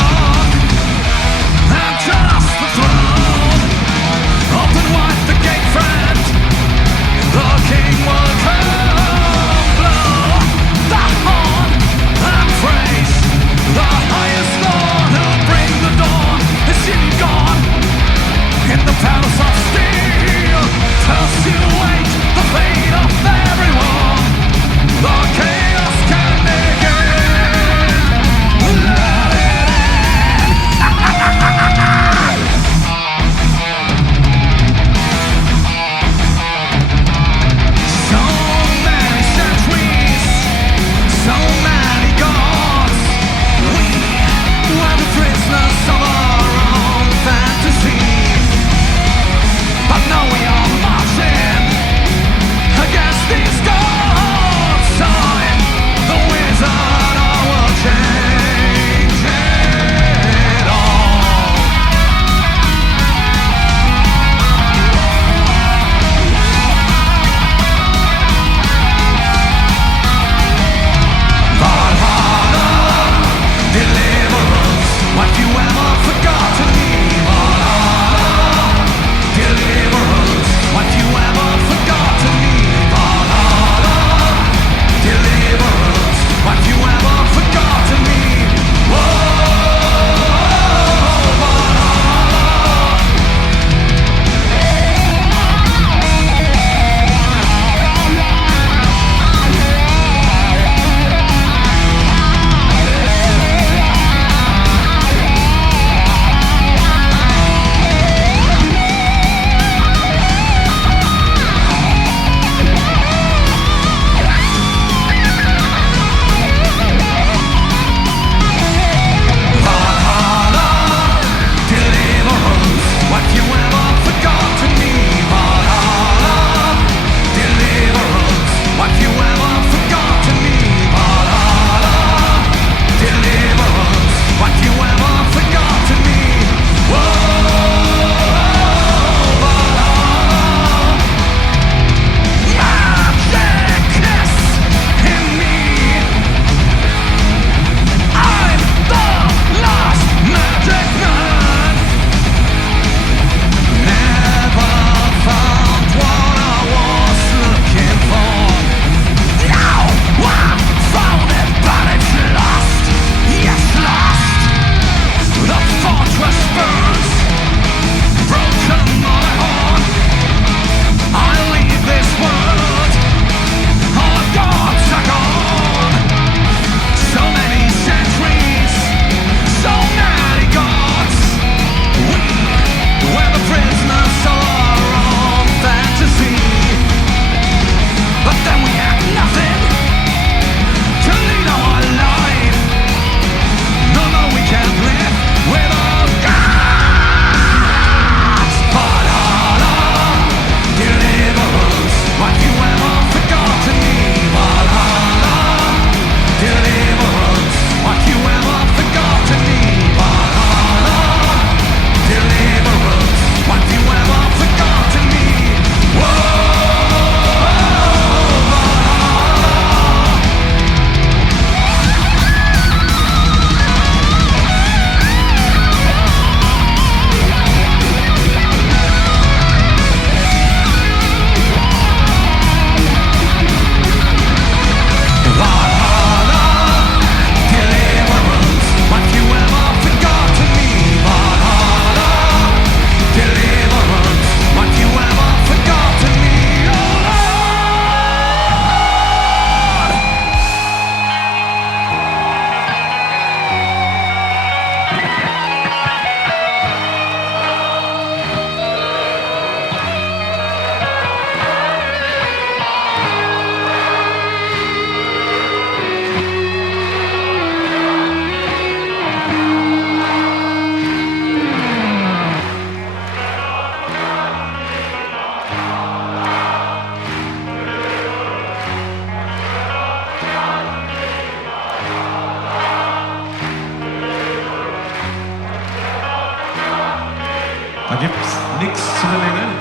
Da gibt's nichts zu bemängeln.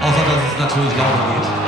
Außer, dass es natürlich lauter geht.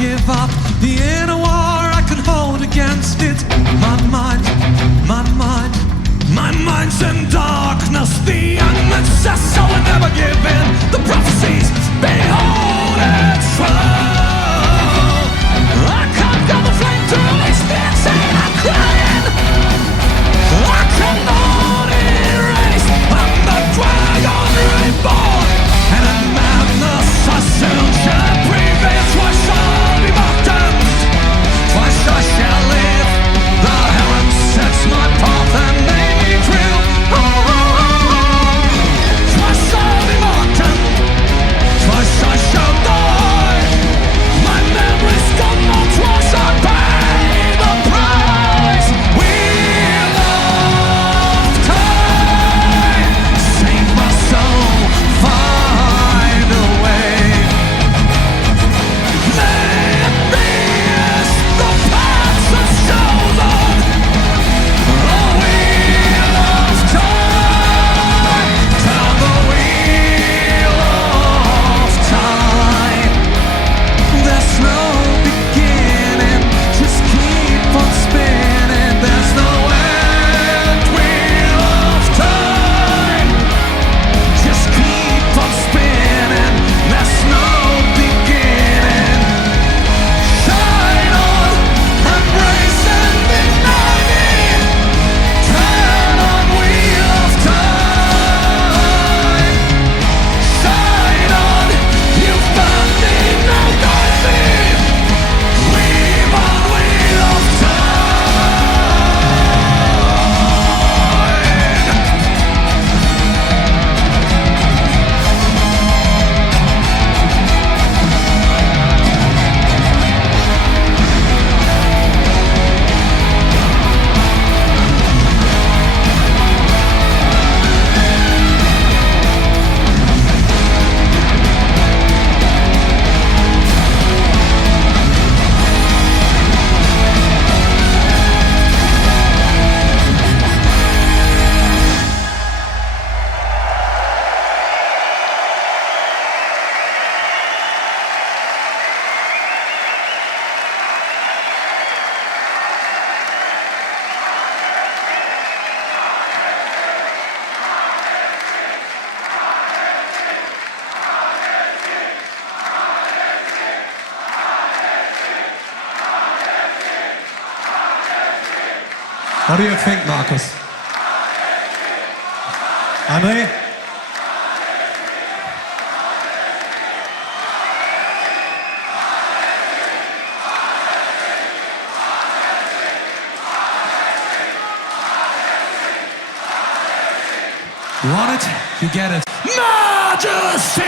give up the inner war I can hold against it. My mind, my mind's in darkness. The young man says so and never give in. The prophecies, behold, it's true. I can't feel the flame to release the insane. I'm crying. I cannot erase. I'm the dragon reborn, and in madness I still shall prevail. Twice I'll be mocked, twice I shall live. The heron sets my path and made me thrill. Twice I'll be mocked, twice I shall die. My memory's gone, now twice I pay the price. Wheel of time, save my soul, find a way. Let me as the paths have chosen. The wheel of time, turn the wheel of time. There's no beginning, just keep on spinning. There's no end, wheel of time. Just keep on spinning. There's no beginning. Shine on, embrace and deny me. Turn on, wheel of time. Shine on, you found me, now guide me. Weave on, wheel of What do you think, Marcus? André? You want it? You get it. Majesty!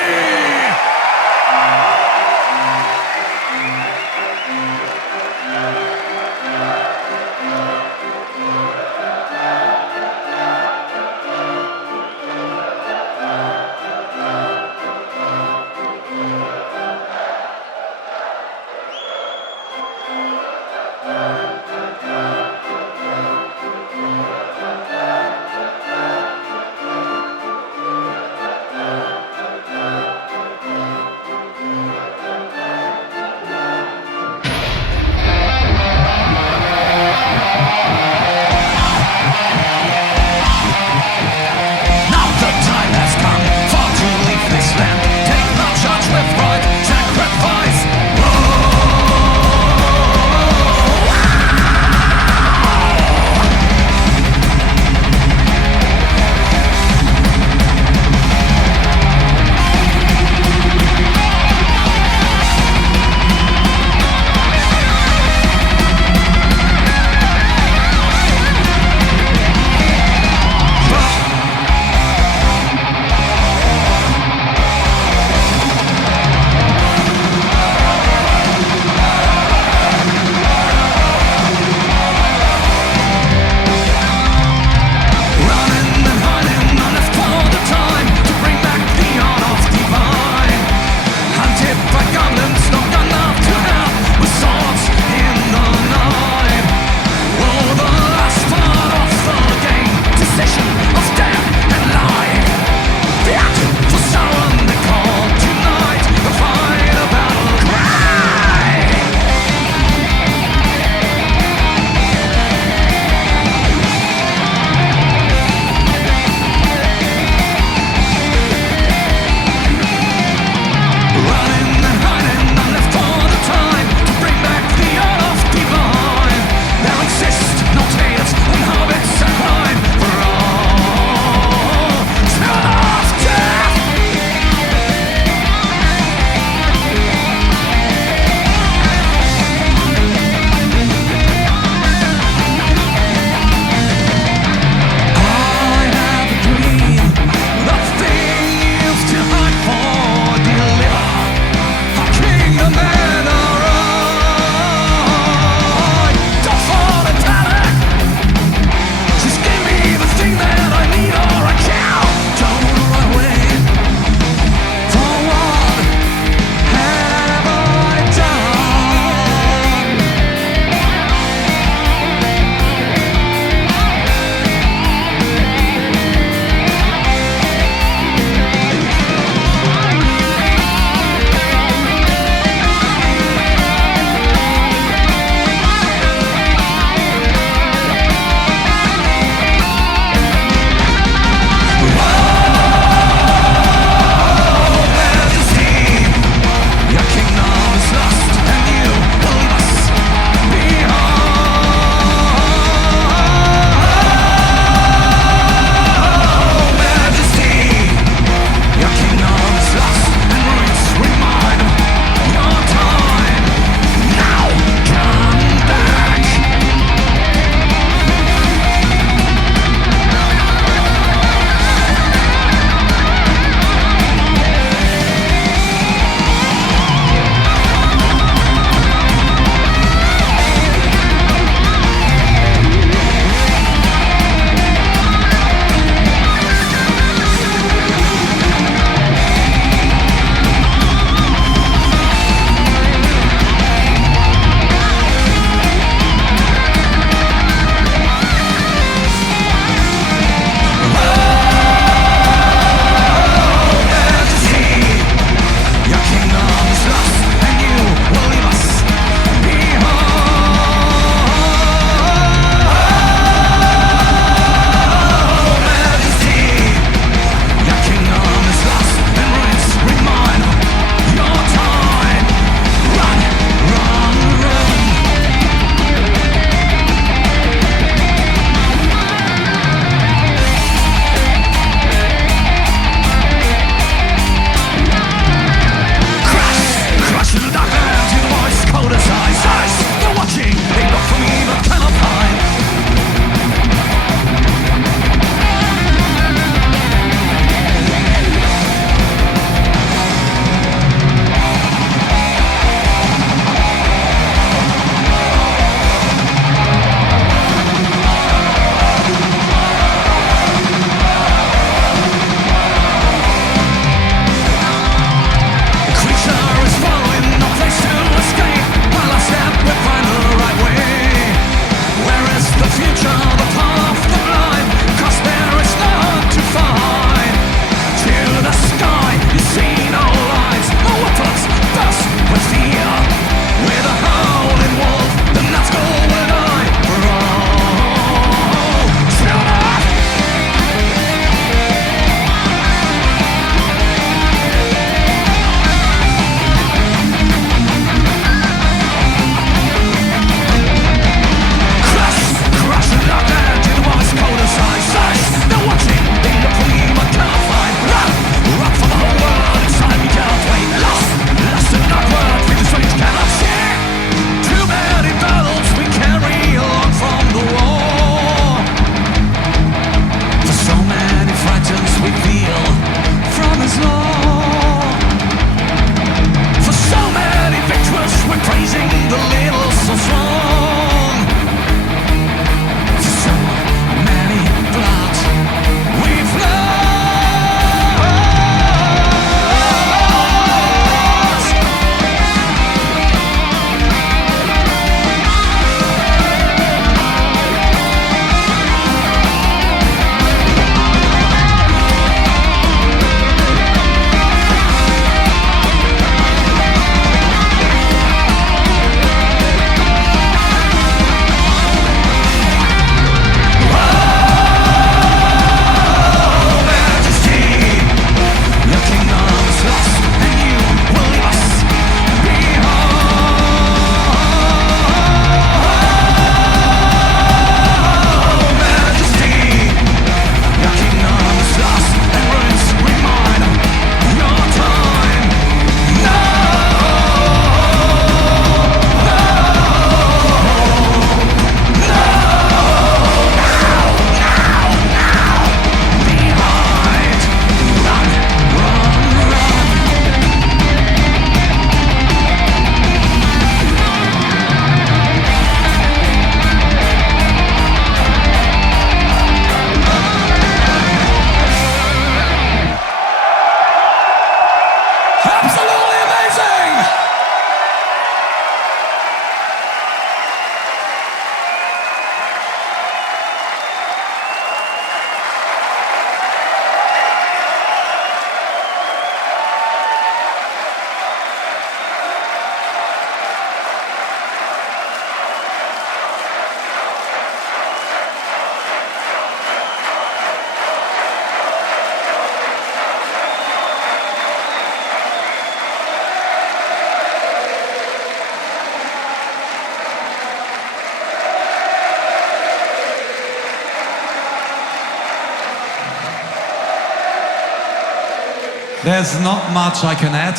There's not much I can add.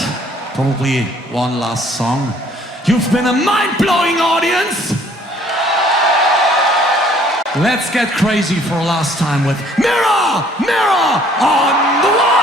Probably one last song. You've been a mind-blowing audience. Let's get crazy for a last time with Mirror, Mirror on the Wall.